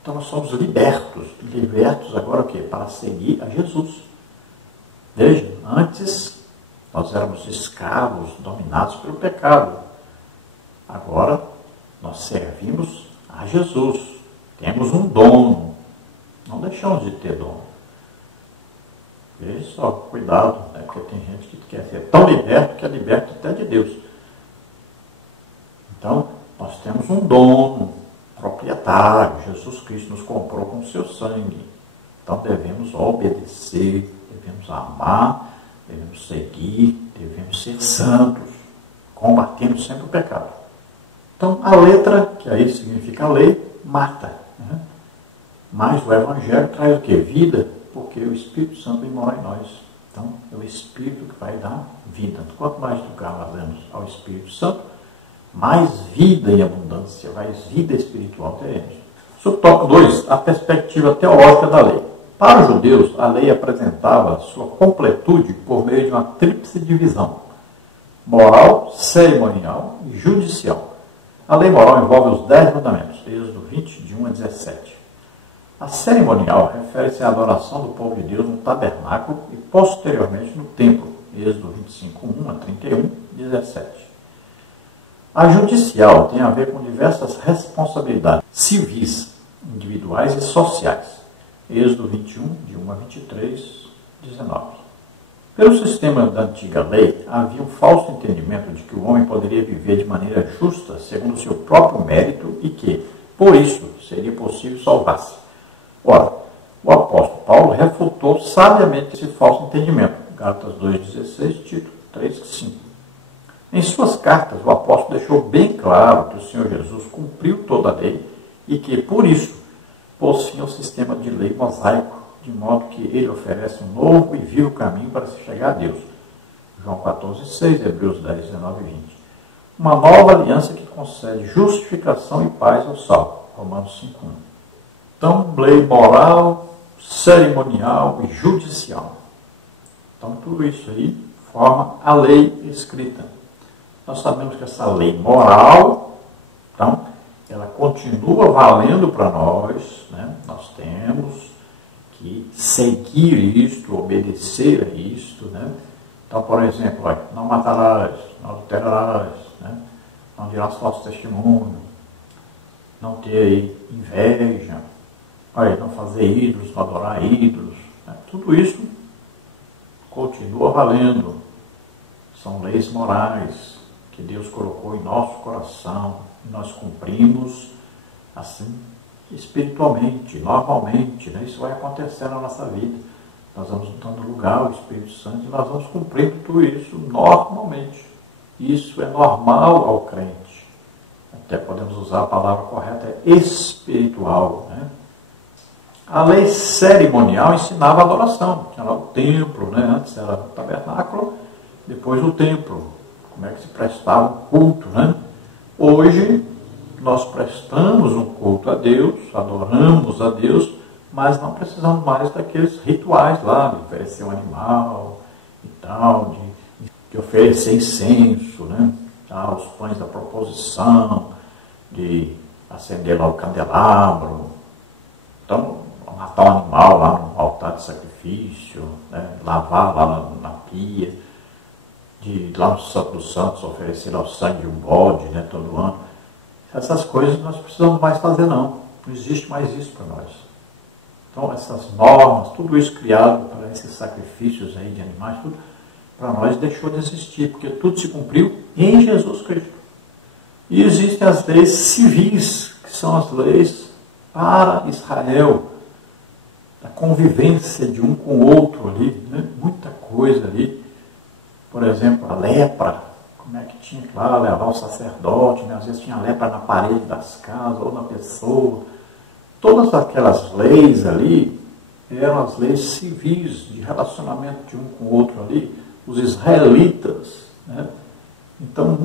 Então nós somos libertos agora o quê? Para seguir a Jesus. Veja, antes nós éramos escravos, dominados pelo pecado. Agora, nós servimos a Jesus. Temos um dono. Não deixamos de ter dono. Veja só, cuidado, né? Porque tem gente que quer ser tão liberto que é liberto até de Deus. Então, nós temos um dono, proprietário. Jesus Cristo nos comprou com o seu sangue. Então, devemos obedecer, devemos amar, devemos seguir, devemos ser santos, combatendo sempre o pecado. Então, a letra, que aí significa lei, mata. Né? Mas o Evangelho traz o quê? Vida, porque o Espírito Santo vem morar em nós. Então, é o Espírito que vai dar vida. Quanto mais lugar nós damos ao Espírito Santo, mais vida em abundância, mais vida espiritual teremos. Subtópico 2, a perspectiva teológica da lei. Para os judeus, a lei apresentava sua completude por meio de uma tríplice divisão: moral, cerimonial e judicial. A lei moral envolve os 10 mandamentos, Êxodo 20, de 1 a 17. A cerimonial refere-se à adoração do povo de Deus no tabernáculo e posteriormente no templo, Êxodo 25, 1 a 31, 17. A judicial tem a ver com diversas responsabilidades civis, individuais e sociais, Êxodo 21, de 1 a 23, 19. Pelo sistema da antiga lei, havia um falso entendimento de que o homem poderia viver de maneira justa, segundo o seu próprio mérito, e que, por isso, seria possível salvar-se. Ora, o apóstolo Paulo refutou sabiamente esse falso entendimento. Gálatas 2,16, Tito 3,5. Em suas cartas, o apóstolo deixou bem claro que o Senhor Jesus cumpriu toda a lei e que, por isso, pôs fim ao sistema de lei mosaico, de modo que ele oferece um novo e vivo caminho para se chegar a Deus. João 14,6, Hebreus 10, 19 e 20. Uma nova aliança que concede justificação e paz ao salvo. Romanos 5,1. Então, lei moral, cerimonial e judicial. Então, tudo isso aí forma a lei escrita. Nós sabemos que essa lei moral, então, ela continua valendo para nós, né? Nós temos que seguir isto, obedecer a isto, né? Então, por exemplo, olha, não matarás, não adulterarás, né? Não dirás falso testemunho, não ter inveja, olha, não fazer ídolos, não adorar ídolos, né? Tudo isso continua valendo. São leis morais que Deus colocou em nosso coração e nós cumprimos assim espiritualmente, normalmente, né? Isso vai acontecer na nossa vida. Nós vamos dando lugar ao Espírito Santo e nós vamos cumprindo tudo isso normalmente. Isso é normal ao crente. Até podemos usar a palavra correta, é espiritual, né? A lei cerimonial ensinava a adoração. Tinha lá o templo, né? Antes era o tabernáculo, depois o templo. Como é que se prestava um culto, né? Hoje, nós prestamos um culto a Deus, adoramos a Deus, mas não precisamos mais daqueles rituais lá, de oferecer um animal e tal, de oferecer incenso, né? Os pães da proposição, de acender lá o candelabro. Então, matar um animal lá no altar de sacrifício, né? Lavar lá na pia, de ir lá no Santo dos Santos oferecer lá o sangue de um bode, né? Todo ano. Essas coisas nós precisamos mais fazer, não. Não existe mais isso para nós. Então, essas normas, tudo isso criado para esses sacrifícios aí de animais, tudo, para nós deixou de existir, porque tudo se cumpriu em Jesus Cristo. E existem as leis civis, que são as leis para Israel, a convivência de um com o outro ali, né? Muita coisa ali. Por exemplo, a lepra, como é que tinha que lá levar o sacerdote, né? Às vezes tinha lepra na parede das casas ou na pessoa. Todas aquelas leis ali eram as leis civis, de relacionamento de um com o outro ali, os israelitas, né? Então,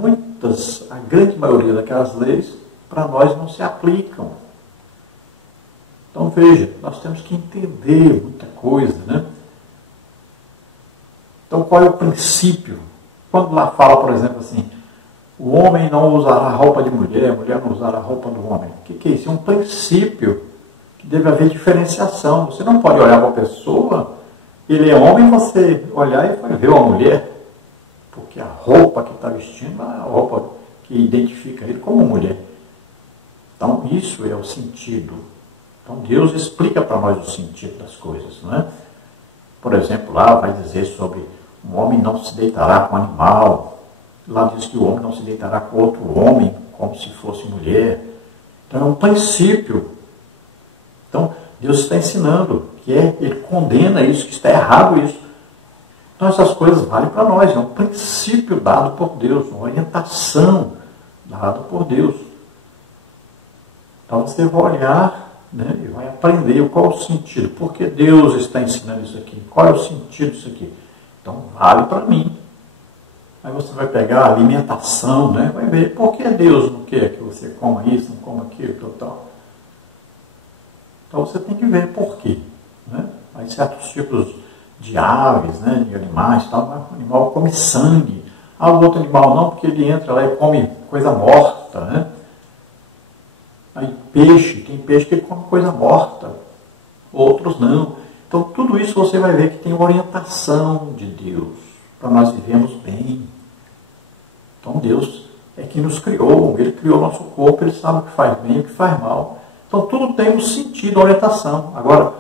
a grande maioria daquelas leis, para nós não se aplicam. Então, veja, nós temos que entender muita coisa, né? Então, qual é o princípio? Quando lá fala, por exemplo, assim, o homem não usará roupa de mulher, a mulher não usará roupa do homem. O que é isso? É um princípio que deve haver diferenciação. Você não pode olhar para a pessoa, ele é homem, você olhar e vai ver uma mulher, porque a roupa que está vestindo é a roupa que identifica ele como mulher. Então, isso é o sentido. Então, Deus explica para nós o sentido das coisas, não é? Por exemplo, lá vai dizer sobre um homem não se deitará com animal. Lá diz que o homem não se deitará com outro homem, como se fosse mulher. Então, é um princípio. Então, Deus está ensinando que Ele condena isso, que está errado isso. Então, essas coisas valem para nós. É um princípio dado por Deus, uma orientação dada por Deus. Então, você vai olhar, né, e vai aprender qual é o sentido. Por que Deus está ensinando isso aqui? Qual é o sentido disso aqui? Então, vale para mim. Aí você vai pegar a alimentação, né? Vai ver por que Deus não quer que você coma isso, não coma aquilo, tal. Então você tem que ver por quê, né? Aí certos tipos de aves, né, de animais, tal, o animal come sangue. Ah, o outro animal não, porque ele entra lá e come coisa morta, né? Aí peixe, tem peixe que come coisa morta, outros não. Então tudo isso você vai ver que tem orientação de Deus, para nós vivermos bem. Então Deus é que nos criou, Ele criou o nosso corpo, Ele sabe o que faz bem e o que faz mal. Então tudo tem um sentido, orientação. Agora,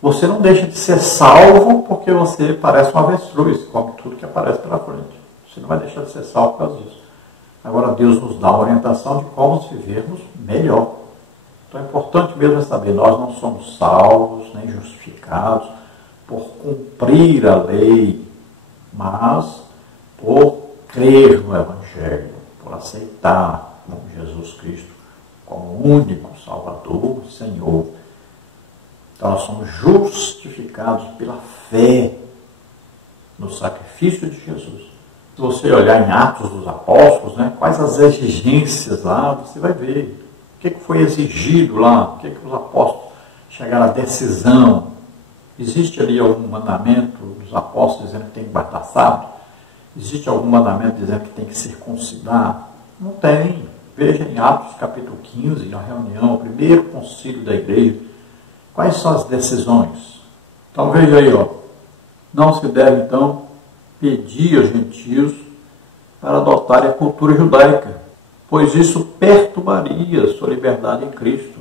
você não deixa de ser salvo porque você parece um avestruz, come tudo que aparece pela frente. Você não vai deixar de ser salvo por causa disso. Agora Deus nos dá a orientação de como vivermos melhor. Então é importante mesmo saber, nós não somos salvos, nem justificados por cumprir a lei, mas por crer no Evangelho, por aceitar Jesus Cristo como único Salvador e Senhor. Então nós somos justificados pela fé no sacrifício de Jesus. Se você olhar em Atos dos Apóstolos, né, quais as exigências lá, você vai ver o que foi exigido lá, o que os apóstolos chegaram à decisão. Existe ali algum mandamento dos apóstolos dizendo que tem que guardar sábado? Existe algum mandamento dizendo que tem que circuncidar? Não tem. Veja em Atos capítulo 15, na reunião, o primeiro concílio da igreja, quais são as decisões? Então veja aí, ó, não se deve então pedir aos gentios para adotarem a cultura judaica, pois isso perturbaria a sua liberdade em Cristo.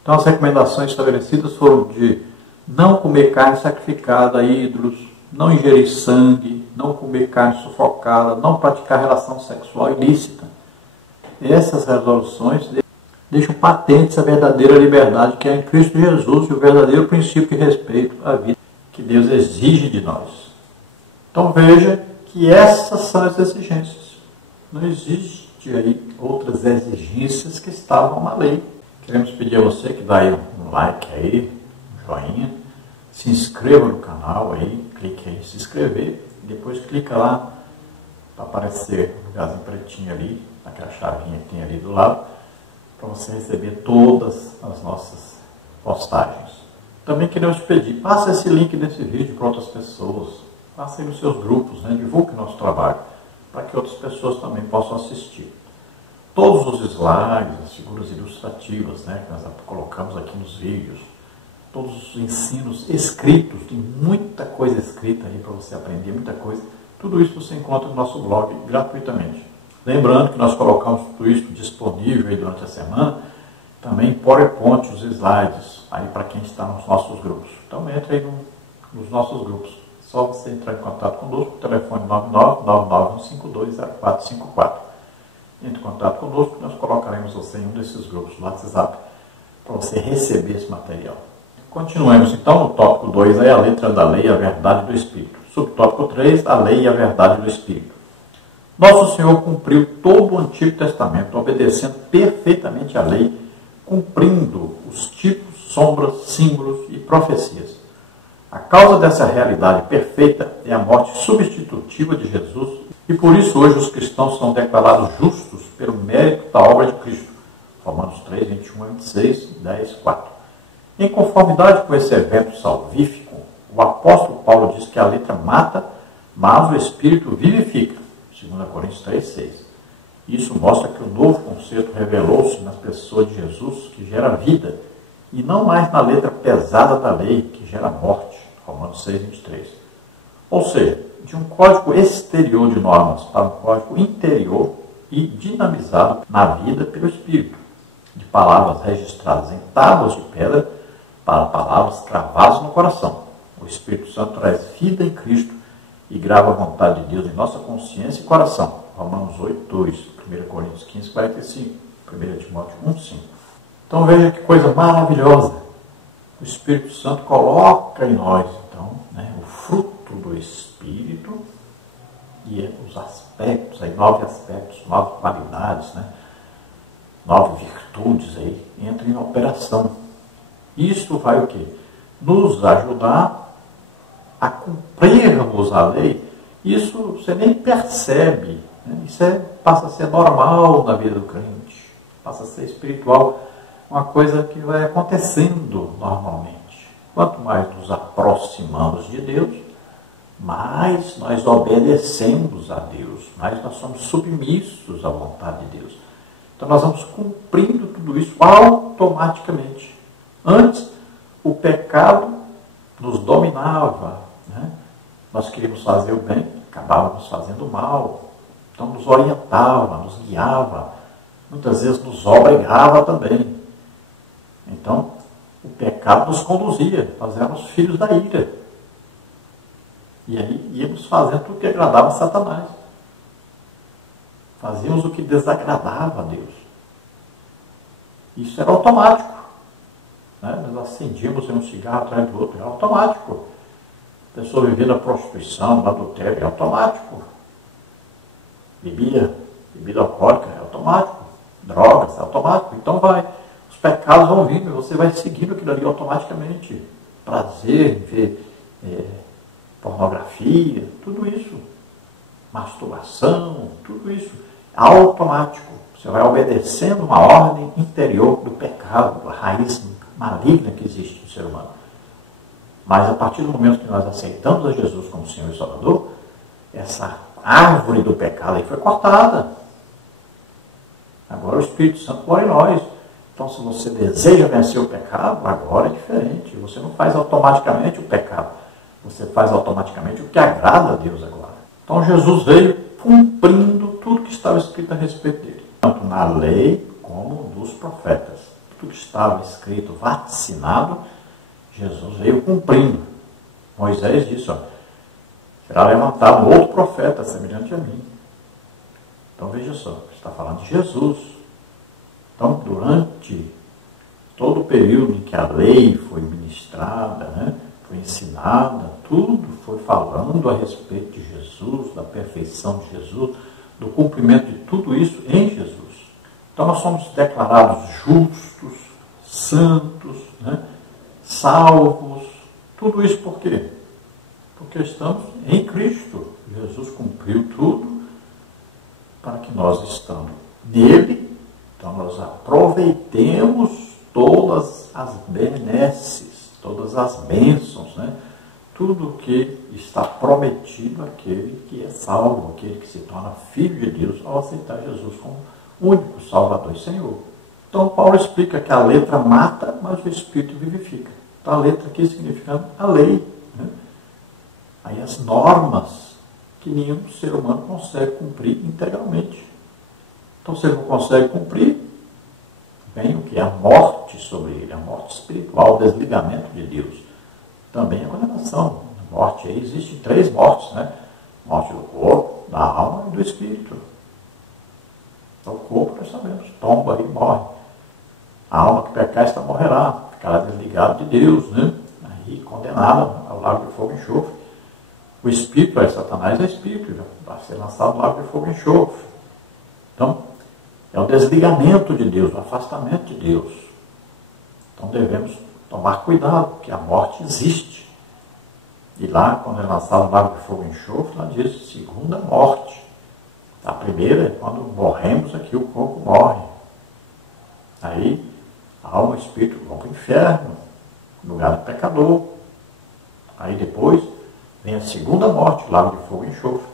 Então as recomendações estabelecidas foram de não comer carne sacrificada a ídolos, não ingerir sangue, não comer carne sufocada, não praticar relação sexual ilícita. Essas resoluções deixam patentes a verdadeira liberdade que é em Cristo Jesus e o verdadeiro princípio de respeito à vida que Deus exige de nós. Então veja que essas são as exigências. Não existe aí outras exigências que estavam na lei. Queremos pedir a você que dá aí um like aí, um joinha, se inscreva no canal aí, clique aí em se inscrever, depois clica lá para aparecer um lugarzinho pretinho ali, aquela chavinha que tem ali do lado, para você receber todas as nossas postagens. Também queremos te pedir, passe esse link desse vídeo para outras pessoas, passe aí nos seus grupos, né? Divulgue o nosso trabalho, para que outras pessoas também possam assistir. Todos os slides, as figuras ilustrativas, né, que nós colocamos aqui nos vídeos, todos os ensinos escritos, tem muita coisa escrita aí para você aprender, muita coisa. Tudo isso você encontra no nosso blog gratuitamente. Lembrando que nós colocamos tudo isso disponível aí durante a semana, também PowerPoint, os slides, aí para quem está nos nossos grupos. Então entre aí nos nossos grupos. É só você entrar em contato conosco, telefone 99951520454. Entre em contato conosco, nós colocaremos você em um desses grupos do WhatsApp para você receber esse material. Continuemos então no tópico 2, aí a letra da lei e a verdade do Espírito. Subtópico 3, a lei e a verdade do Espírito. Nosso Senhor cumpriu todo o Antigo Testamento, obedecendo perfeitamente a lei, cumprindo os tipos, sombras, símbolos e profecias. A causa dessa realidade perfeita é a morte substitutiva de Jesus, e por isso hoje os cristãos são declarados justos pelo mérito da obra de Cristo. Romanos 3, 21 a 26, 10, 4. Em conformidade com esse evento salvífico, o apóstolo Paulo diz que a letra mata, mas o Espírito vivifica. 2 Coríntios 3, 6. Isso mostra que o novo conceito revelou-se nas pessoas de Jesus, que gera vida, e não mais na letra pesada da lei, que gera morte. Romanos 6, 23. Ou seja, de um código exterior de normas para um código interior e dinamizado na vida pelo Espírito, de palavras registradas em tábuas de pedra para palavras cravadas no coração. O Espírito Santo traz vida em Cristo e grava a vontade de Deus em nossa consciência e coração. Romanos 8, 2, 1 Coríntios 15, 45, 1 Timóteo 1, 5. Então veja que coisa maravilhosa. O Espírito Santo coloca em nós, então, o fruto do Espírito e os aspectos, aí, 9 aspectos, 9 qualidades, 9 virtudes aí, entram em operação. Isso vai o quê? Nos ajudar a cumprirmos a lei. Isso você nem percebe. Isso passa a ser normal na vida do crente. Passa a ser espiritual. Uma coisa que vai acontecendo normalmente. Quanto mais nos aproximamos de Deus, mais nós obedecemos a Deus, mais nós somos submissos à vontade de Deus. Então nós vamos cumprindo tudo isso automaticamente. Antes, o pecado nos dominava. Nós queríamos fazer o bem, acabávamos fazendo o mal. Então nos orientava, nos guiava, muitas vezes nos obrigava também. Então, o pecado nos conduzia, nós éramos filhos da ira. E aí íamos fazendo tudo que agradava a Satanás. Fazíamos o que desagradava a Deus. Isso era automático. Nós acendíamos um cigarro atrás do outro, era automático. A pessoa vivia na prostituição, no adultério, é automático. Bebida alcoólica, é automático. Drogas, é automático. Então os pecados vão vindo e você vai seguindo aquilo ali automaticamente. Prazer, ver pornografia, tudo isso. Masturbação, tudo isso. Automático. Você vai obedecendo uma ordem interior do pecado, a raiz maligna que existe no ser humano. Mas a partir do momento que nós aceitamos a Jesus como Senhor e Salvador, essa árvore do pecado aí foi cortada. Agora o Espírito Santo mora em nós. Então, se você deseja vencer o pecado, agora é diferente. Você não faz automaticamente o pecado. Você faz automaticamente o que agrada a Deus agora. Então, Jesus veio cumprindo tudo que estava escrito a respeito dele. Tanto na lei como nos profetas. Tudo que estava escrito, vaticinado, Jesus veio cumprindo. Moisés disse, será levantado um outro profeta semelhante a mim. Então, veja só, está falando de Jesus. Então, durante todo o período em que a lei foi ministrada, foi ensinada, tudo foi falando a respeito de Jesus, da perfeição de Jesus, do cumprimento de tudo isso em Jesus. Então, nós somos declarados justos, santos, salvos. Tudo isso por quê? Porque estamos em Cristo. Jesus cumpriu tudo para que nós estamos nele. Então, nós aproveitemos todas as benesses, todas as bênçãos, tudo que está prometido àquele que é salvo, aquele que se torna filho de Deus ao aceitar Jesus como único Salvador e Senhor. Então, Paulo explica que a letra mata, mas o Espírito vivifica. Então, a letra aqui significa a lei. Aí as normas que nenhum ser humano consegue cumprir integralmente. Então, se ele não consegue cumprir, vem o que? A morte sobre ele, a morte espiritual, o desligamento de Deus. Também a condenação. A morte aí, existem 3 mortes, Morte do corpo, da alma e do espírito. Então, o corpo, nós sabemos, tomba e morre. A alma que pecar, esta morrerá, ficará desligado de Deus, Aí, condenada ao lago de fogo e enxofre. O espírito, Satanás é espírito, vai ser lançado no lago de fogo e enxofre. Então, é o desligamento de Deus, o afastamento de Deus. Então devemos tomar cuidado, porque a morte existe. E lá, quando é lançado no lago de fogo e enxofre, lá diz segunda morte. A primeira é quando morremos aqui, o corpo morre. Aí, a alma e o espírito vão para o inferno, lugar do pecador. Aí depois, vem a segunda morte, lago de fogo e enxofre.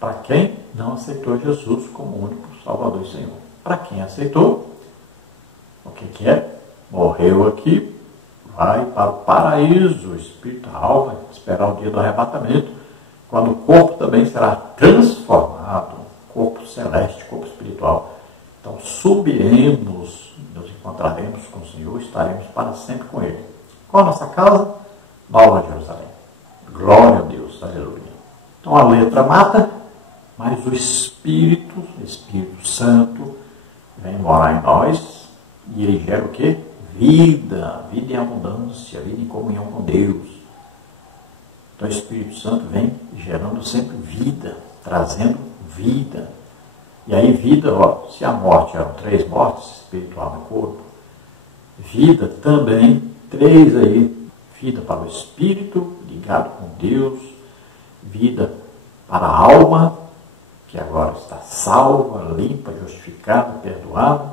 Para quem não aceitou Jesus como único Salvador e Senhor. Para quem aceitou, o que é? Morreu aqui, vai para o paraíso, o espírito, a alma, esperar o dia do arrebatamento, quando o corpo também será transformado, o corpo celeste, corpo espiritual. Então subiremos, nos encontraremos com o Senhor, estaremos para sempre com Ele. Qual a nossa casa? Nova Jerusalém. Glória a Deus, aleluia. Então a letra mata, mas o Espírito Santo, vem morar em nós e ele gera o quê? Vida, vida em abundância, vida em comunhão com Deus. Então o Espírito Santo vem gerando sempre vida, trazendo vida. E aí vida, ó, se a morte eram 3 mortes, espiritual no corpo, vida também, 3 aí, vida para o Espírito, ligado com Deus, vida para a alma, que agora está salva, limpa, justificada, perdoada,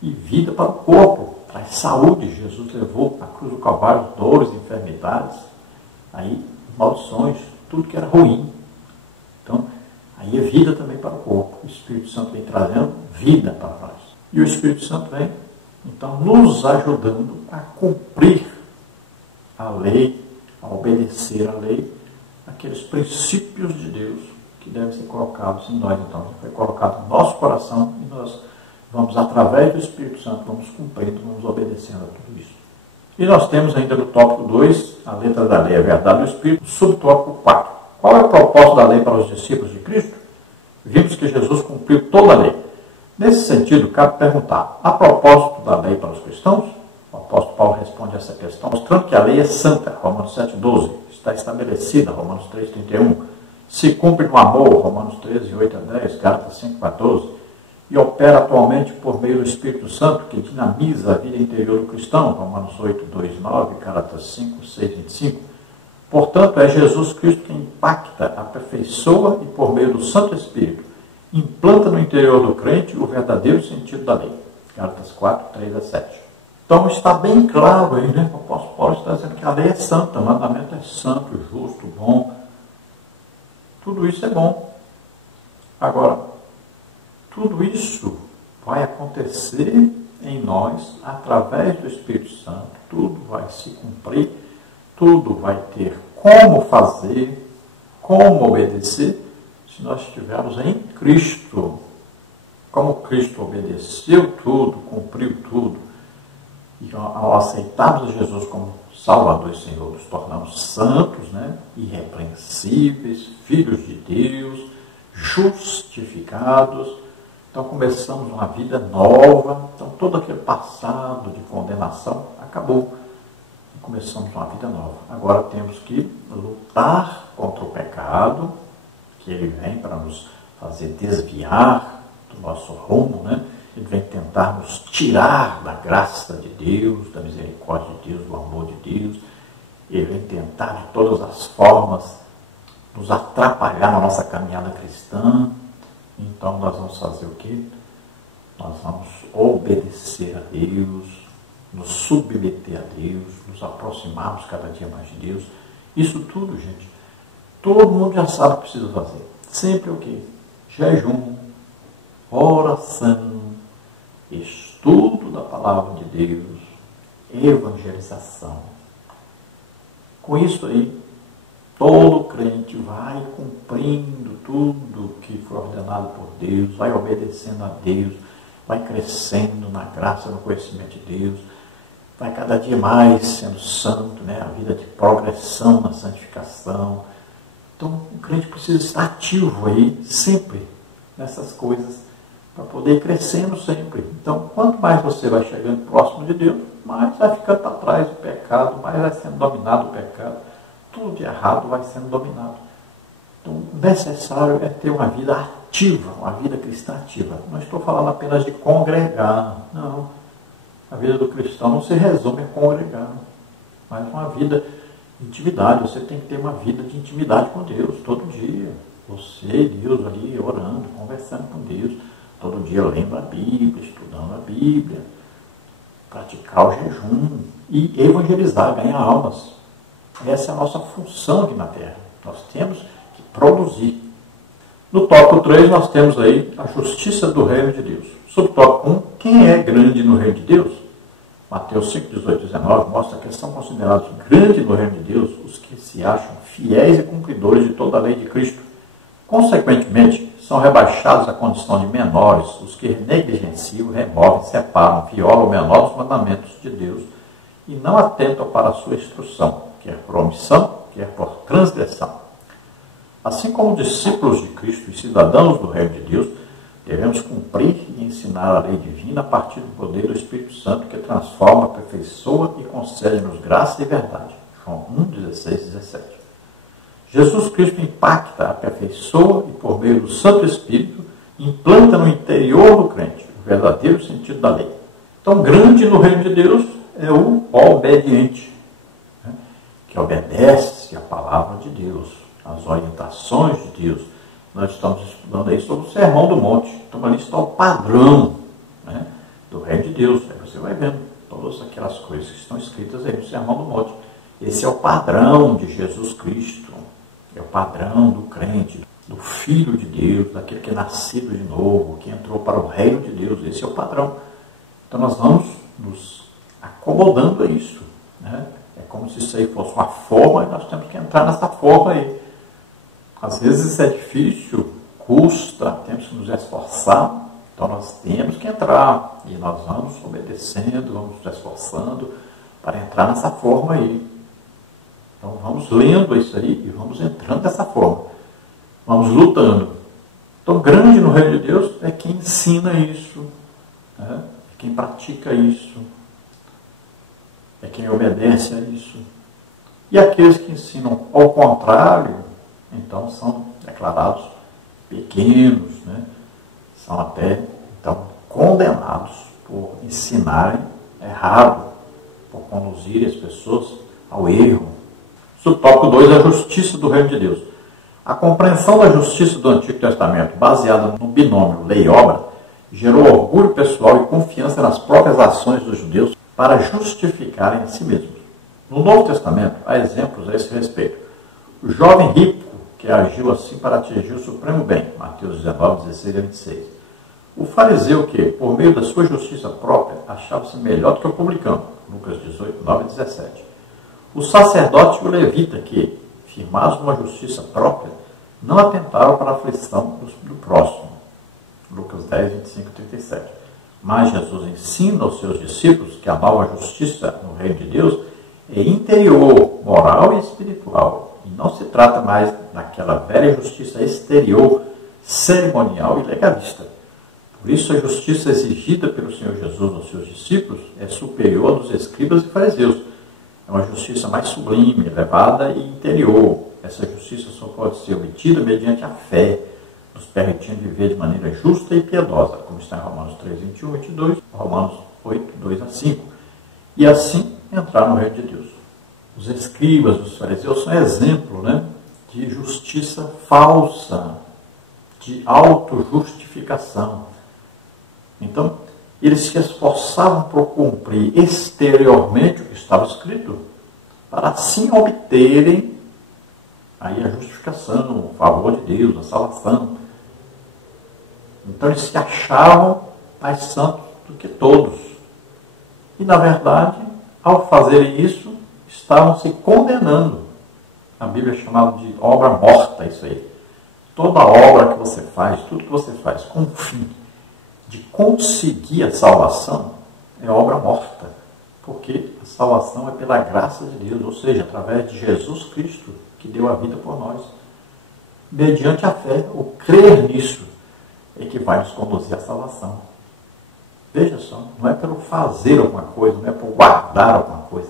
e vida para o corpo, traz saúde. Jesus levou na cruz do Calvário dores, enfermidades, aí maldições, tudo que era ruim. Então, aí é vida também para o corpo. O Espírito Santo vem trazendo vida para nós. E o Espírito Santo vem, então, nos ajudando a cumprir a lei, a obedecer a lei, aqueles princípios de Deus que devem ser colocados em nós. Então, foi colocado no nosso coração e nós vamos, através do Espírito Santo, vamos cumprindo, vamos obedecendo a tudo isso. E nós temos ainda no tópico 2, a letra da lei, a verdade do Espírito, subtópico 4. Qual é o propósito da lei para os discípulos de Cristo? Vimos que Jesus cumpriu toda a lei. Nesse sentido, cabe perguntar, há propósito da lei para os cristãos? O apóstolo Paulo responde a essa questão, mostrando que a lei é santa, Romanos 7,12, está estabelecida, Romanos 3,31, se cumpre no amor, Romanos 13, 8 a 10, Gálatas 5,14, e opera atualmente por meio do Espírito Santo, que dinamiza a vida interior do cristão, Romanos 8, 2, 9, Gálatas 5, 6, 25. Portanto, é Jesus Cristo que impacta, aperfeiçoa e, por meio do Santo Espírito, implanta no interior do crente o verdadeiro sentido da lei, Gálatas 4, 3 a 7. Então está bem claro aí, né? O apóstolo Paulo está dizendo que a lei é santa, o mandamento é santo, justo, bom. Tudo isso é bom. Agora, tudo isso vai acontecer em nós através do Espírito Santo. Tudo vai se cumprir, tudo vai ter como fazer, como obedecer, se nós estivermos em Cristo. Como Cristo obedeceu tudo, cumpriu tudo, e ao aceitarmos Jesus como Salvador e Senhor, nos tornamos santos, né? Irrepreensíveis, filhos de Deus, justificados. Então começamos uma vida nova. Então todo aquele passado de condenação acabou. E começamos uma vida nova. Agora temos que lutar contra o pecado, que ele vem para nos fazer desviar do nosso rumo, né? Ele vem tentar nos tirar da graça de Deus, da misericórdia de Deus, do amor de Deus. Ele vem tentar de todas as formas nos atrapalhar na nossa caminhada cristã. Então nós vamos fazer o quê? Nós vamos obedecer a Deus, nos submeter a Deus, nos aproximarmos cada dia mais de Deus. Isso tudo, gente, todo mundo já sabe o que precisa fazer. Sempre o quê? Jejum, oração, estudo da palavra de Deus, evangelização. Com isso aí, todo crente vai cumprindo tudo que foi ordenado por Deus, vai obedecendo a Deus, vai crescendo na graça, no conhecimento de Deus, vai cada dia mais sendo santo, né? A vida de progressão na santificação. Então, o crente precisa estar ativo aí, sempre, nessas coisas, para poder ir crescendo sempre. Então, quanto mais você vai chegando próximo de Deus, mais vai ficando para trás do pecado, mais vai sendo dominado o pecado. Tudo de errado vai sendo dominado. Então, necessário é ter uma vida ativa, uma vida cristã ativa. Não estou falando apenas de congregar, não. A vida do cristão não se resume a congregar, mas uma vida de intimidade. Você tem que ter uma vida de intimidade com Deus todo dia. Você e Deus ali orando, conversando com Deus. Todo dia lendo a Bíblia, estudando a Bíblia, praticar o jejum e evangelizar, ganhar almas. Essa é a nossa função aqui na Terra. Nós temos que produzir. No tópico 3 nós temos aí a justiça do reino de Deus. Subtópico 1, quem é grande no reino de Deus? Mateus 5, 18, 19 mostra que são considerados grandes no reino de Deus os que se acham fiéis e cumpridores de toda a lei de Cristo. Consequentemente, são rebaixados à condição de menores os que negligenciam, removem, separam, violam o menor dos mandamentos de Deus e não atentam para a sua instrução, quer por omissão, quer por transgressão. Assim como discípulos de Cristo e cidadãos do Reino de Deus, devemos cumprir e ensinar a lei divina a partir do poder do Espírito Santo que transforma, aperfeiçoa e concede-nos graça e verdade. João 1, 16, 17. Jesus Cristo impacta, aperfeiçoa e, por meio do Santo Espírito, implanta no interior do crente o verdadeiro sentido da lei. Então, grande no Reino de Deus é o obediente, né? Que obedece à palavra de Deus, às orientações de Deus. Nós estamos estudando aí sobre o Sermão do Monte. Então, ali está o padrão, né, do Reino de Deus. Aí você vai vendo todas aquelas coisas que estão escritas aí no Sermão do Monte. Esse é o padrão de Jesus Cristo. É o padrão do crente, do Filho de Deus, daquele que é nascido de novo, que entrou para o reino de Deus. Esse é o padrão. Então nós vamos nos acomodando a isso, né? É como se isso aí fosse uma forma e nós temos que entrar nessa forma aí. Às vezes isso é difícil, custa, temos que nos esforçar, então nós temos que entrar. E nós vamos obedecendo, vamos nos esforçando para entrar nessa forma aí. Então vamos lendo isso aí e vamos entrando dessa forma. Vamos lutando. Então grande no Reino de Deus é quem ensina isso, né? É quem pratica isso, é quem obedece a isso. E aqueles que ensinam ao contrário, então são declarados pequenos, né? São até então condenados por ensinarem errado, por conduzirem as pessoas ao erro. Subtópico 2, a justiça do Reino de Deus. A compreensão da justiça do Antigo Testamento, baseada no binômio lei e obra, gerou orgulho pessoal e confiança nas próprias ações dos judeus para justificarem a si mesmos. No Novo Testamento, há exemplos a esse respeito. O jovem rico, que agiu assim para atingir o supremo bem, Mateus 19, 16 a 26. O fariseu que, por meio da sua justiça própria, achava-se melhor do que o publicano, Lucas 18, 9 a 17. O sacerdote e o levita que, firmados numa justiça própria, não atentaram para a aflição do próximo. Lucas 10, 25 e 37. Mas Jesus ensina aos seus discípulos que a nova justiça no Reino de Deus é interior, moral e espiritual. E não se trata mais daquela velha justiça exterior, cerimonial e legalista. Por isso, a justiça exigida pelo Senhor Jesus aos seus discípulos é superior à dos escribas e fariseus. É uma justiça mais sublime, elevada e interior. Essa justiça só pode ser obtida mediante a fé, nos permitindo viver de maneira justa e piedosa, como está em Romanos 3, 21 e 22, Romanos 8, 2 a 5. E assim entrar no Reino de Deus. Os escribas, os fariseus, são exemplo, né, de justiça falsa, de autojustificação. Então, eles se esforçavam por cumprir exteriormente o que estava escrito, para assim obterem aí a justificação, o favor de Deus, a salvação. Então eles se achavam mais santos do que todos. E na verdade, ao fazerem isso, estavam se condenando. A Bíblia é chamada de obra morta, isso aí. Toda obra que você faz, tudo que você faz com o fim de conseguir a salvação, é obra morta, porque a salvação é pela graça de Deus, ou seja, através de Jesus Cristo, que deu a vida por nós. Mediante a fé, o crer nisso, é que vai nos conduzir à salvação. Veja só, não é pelo fazer alguma coisa, não é por guardar alguma coisa.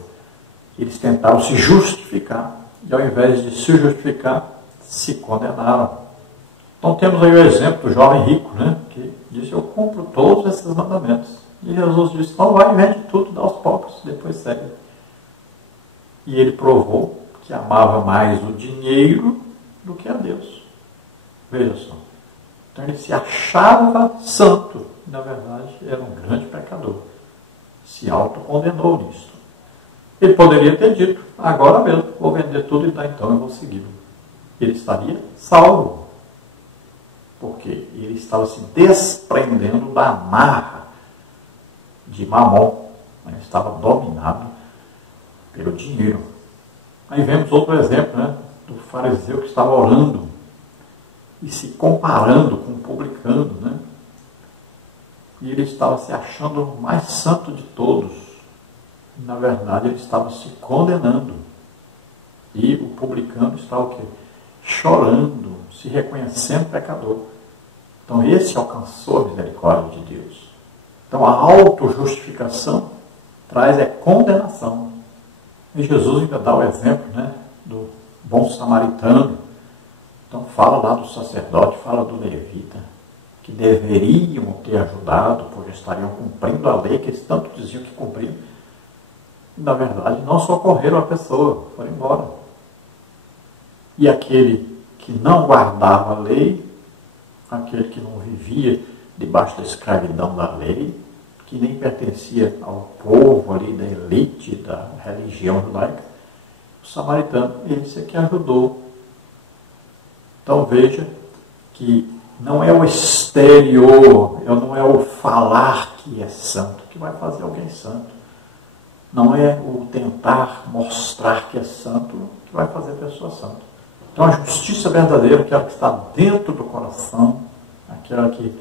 Eles tentaram se justificar, e ao invés de se justificar, se condenaram. Então temos aí o exemplo do jovem rico, né, que disse: eu cumpro todos esses mandamentos. E Jesus disse: então vai e vende tudo, dá aos pobres, depois segue. E ele provou que amava mais o dinheiro do que a Deus. Veja só. Então ele se achava santo, e na verdade era um grande pecador. Se autocondenou nisso. Ele poderia ter dito: agora mesmo, vou vender tudo e dar então eu vou segui-lo. Ele estaria salvo. Porque ele estava se desprendendo da amarra de Mamon. Ele estava dominado pelo dinheiro. Aí vemos outro exemplo, né, do fariseu que estava orando. e se comparando com o publicano, né? E ele estava se achando o mais santo de todos. E, na verdade, ele estava se condenando. E o publicano estava o quê? Chorando, se reconhecendo pecador. Então, esse alcançou a misericórdia de Deus. Então, a autojustificação traz condenação. E Jesus ainda dá o exemplo, né, do bom samaritano. Então, fala lá do sacerdote, fala do levita, que deveriam ter ajudado, porque estariam cumprindo a lei que eles tanto diziam que cumpriam. E, na verdade, não socorreram a pessoa, foram embora. E aquele que não guardava a lei, aquele que não vivia debaixo da escravidão da lei, que nem pertencia ao povo ali, da elite da religião judaica, o samaritano, esse é que ajudou. Então veja que não é o exterior, não é o falar que é santo, que vai fazer alguém santo. Não é o tentar mostrar que é santo que vai fazer a pessoa santa. Então a justiça verdadeira, aquela que está dentro do coração, aquela que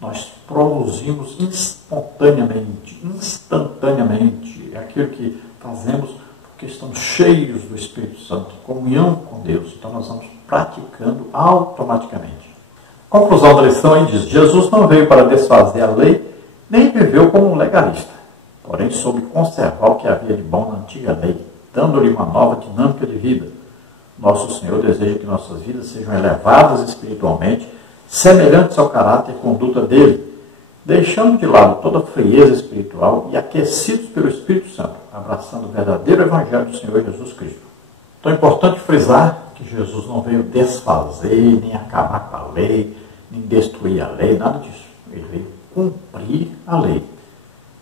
nós produzimos espontaneamente, instantaneamente, é aquilo que fazemos porque estamos cheios do Espírito Santo, comunhão com Deus. Então nós vamos praticando automaticamente. Conclusão da lição aí diz: Jesus não veio para desfazer a lei, nem viveu como um legalista, porém soube conservar o que havia de bom na antiga lei, dando-lhe uma nova dinâmica de vida. Nosso Senhor deseja que nossas vidas sejam elevadas espiritualmente, semelhantes ao caráter e conduta dele, deixando de lado toda a frieza espiritual e aquecidos pelo Espírito Santo, abraçando o verdadeiro Evangelho do Senhor Jesus Cristo. Então é importante frisar que Jesus não veio desfazer, nem acabar com a lei, nem destruir a lei, nada disso. Ele veio cumprir a lei.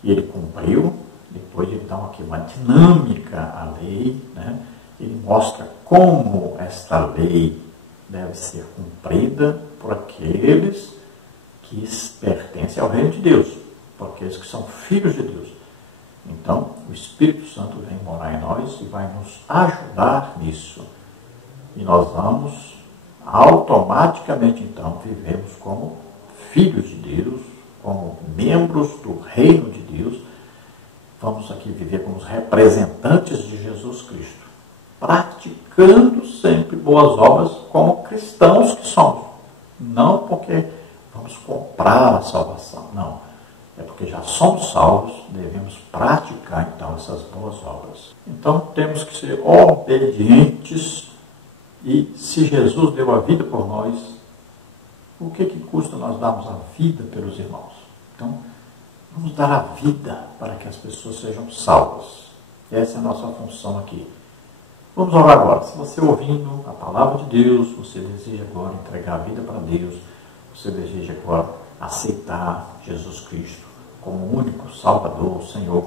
E ele cumpriu, depois ele dá uma dinâmica à lei, né? Ele mostra como esta lei deve ser cumprida por aqueles que pertencem ao reino de Deus, por aqueles que são filhos de Deus. Então, o Espírito Santo vem morar em nós e vai nos ajudar nisso. E nós vamos automaticamente, então, vivemos como filhos de Deus, como membros do reino de Deus. Vamos aqui viver como os representantes de Jesus Cristo, praticando sempre boas obras como cristãos que somos. Não porque vamos comprar a salvação, não. É porque já somos salvos, devemos praticar então essas boas obras. Então temos que ser obedientes, e se Jesus deu a vida por nós, o que custa nós darmos a vida pelos irmãos? Então, vamos dar a vida para que as pessoas sejam salvas. Essa é a nossa função aqui. Vamos orar agora. Se você ouvindo a palavra de Deus, você deseja agora entregar a vida para Deus, você deseja agora aceitar Jesus Cristo como o único Salvador, Senhor,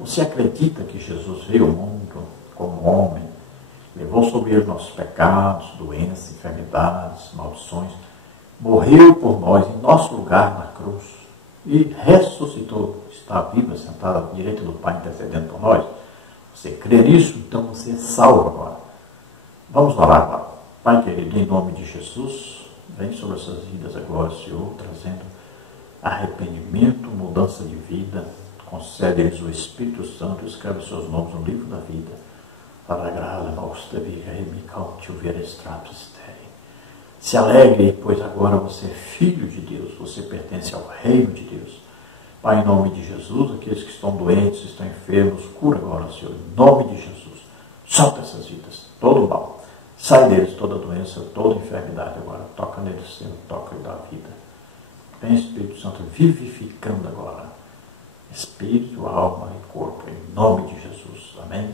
você acredita que Jesus veio ao mundo como homem, levou sobre ele nossos pecados, doenças, enfermidades, maldições, morreu por nós em nosso lugar na cruz e ressuscitou, está vivo, sentado à direita do Pai, intercedendo por nós? Você crê nisso? Então você é salvo agora. Vamos orar agora. Pai querido, em nome de Jesus, vem sobre essas vidas agora, Senhor, trazendo arrependimento, mudança de vida. Concede-lhes o Espírito Santo, escreve seus nomes no livro da vida. Para a graça nossa vida, remicante o verestratus terem. Se alegre, pois agora você é filho de Deus, você pertence ao reino de Deus. Pai, em nome de Jesus, aqueles que estão doentes, estão enfermos, cura agora, Senhor, em nome de Jesus. Solta essas vidas, todo o mal. Sai deles toda doença, toda enfermidade agora. Toca neles, Senhor, toca da vida. Vem, Espírito Santo, vivificando agora. Espírito, alma e corpo, em nome de Jesus. Amém.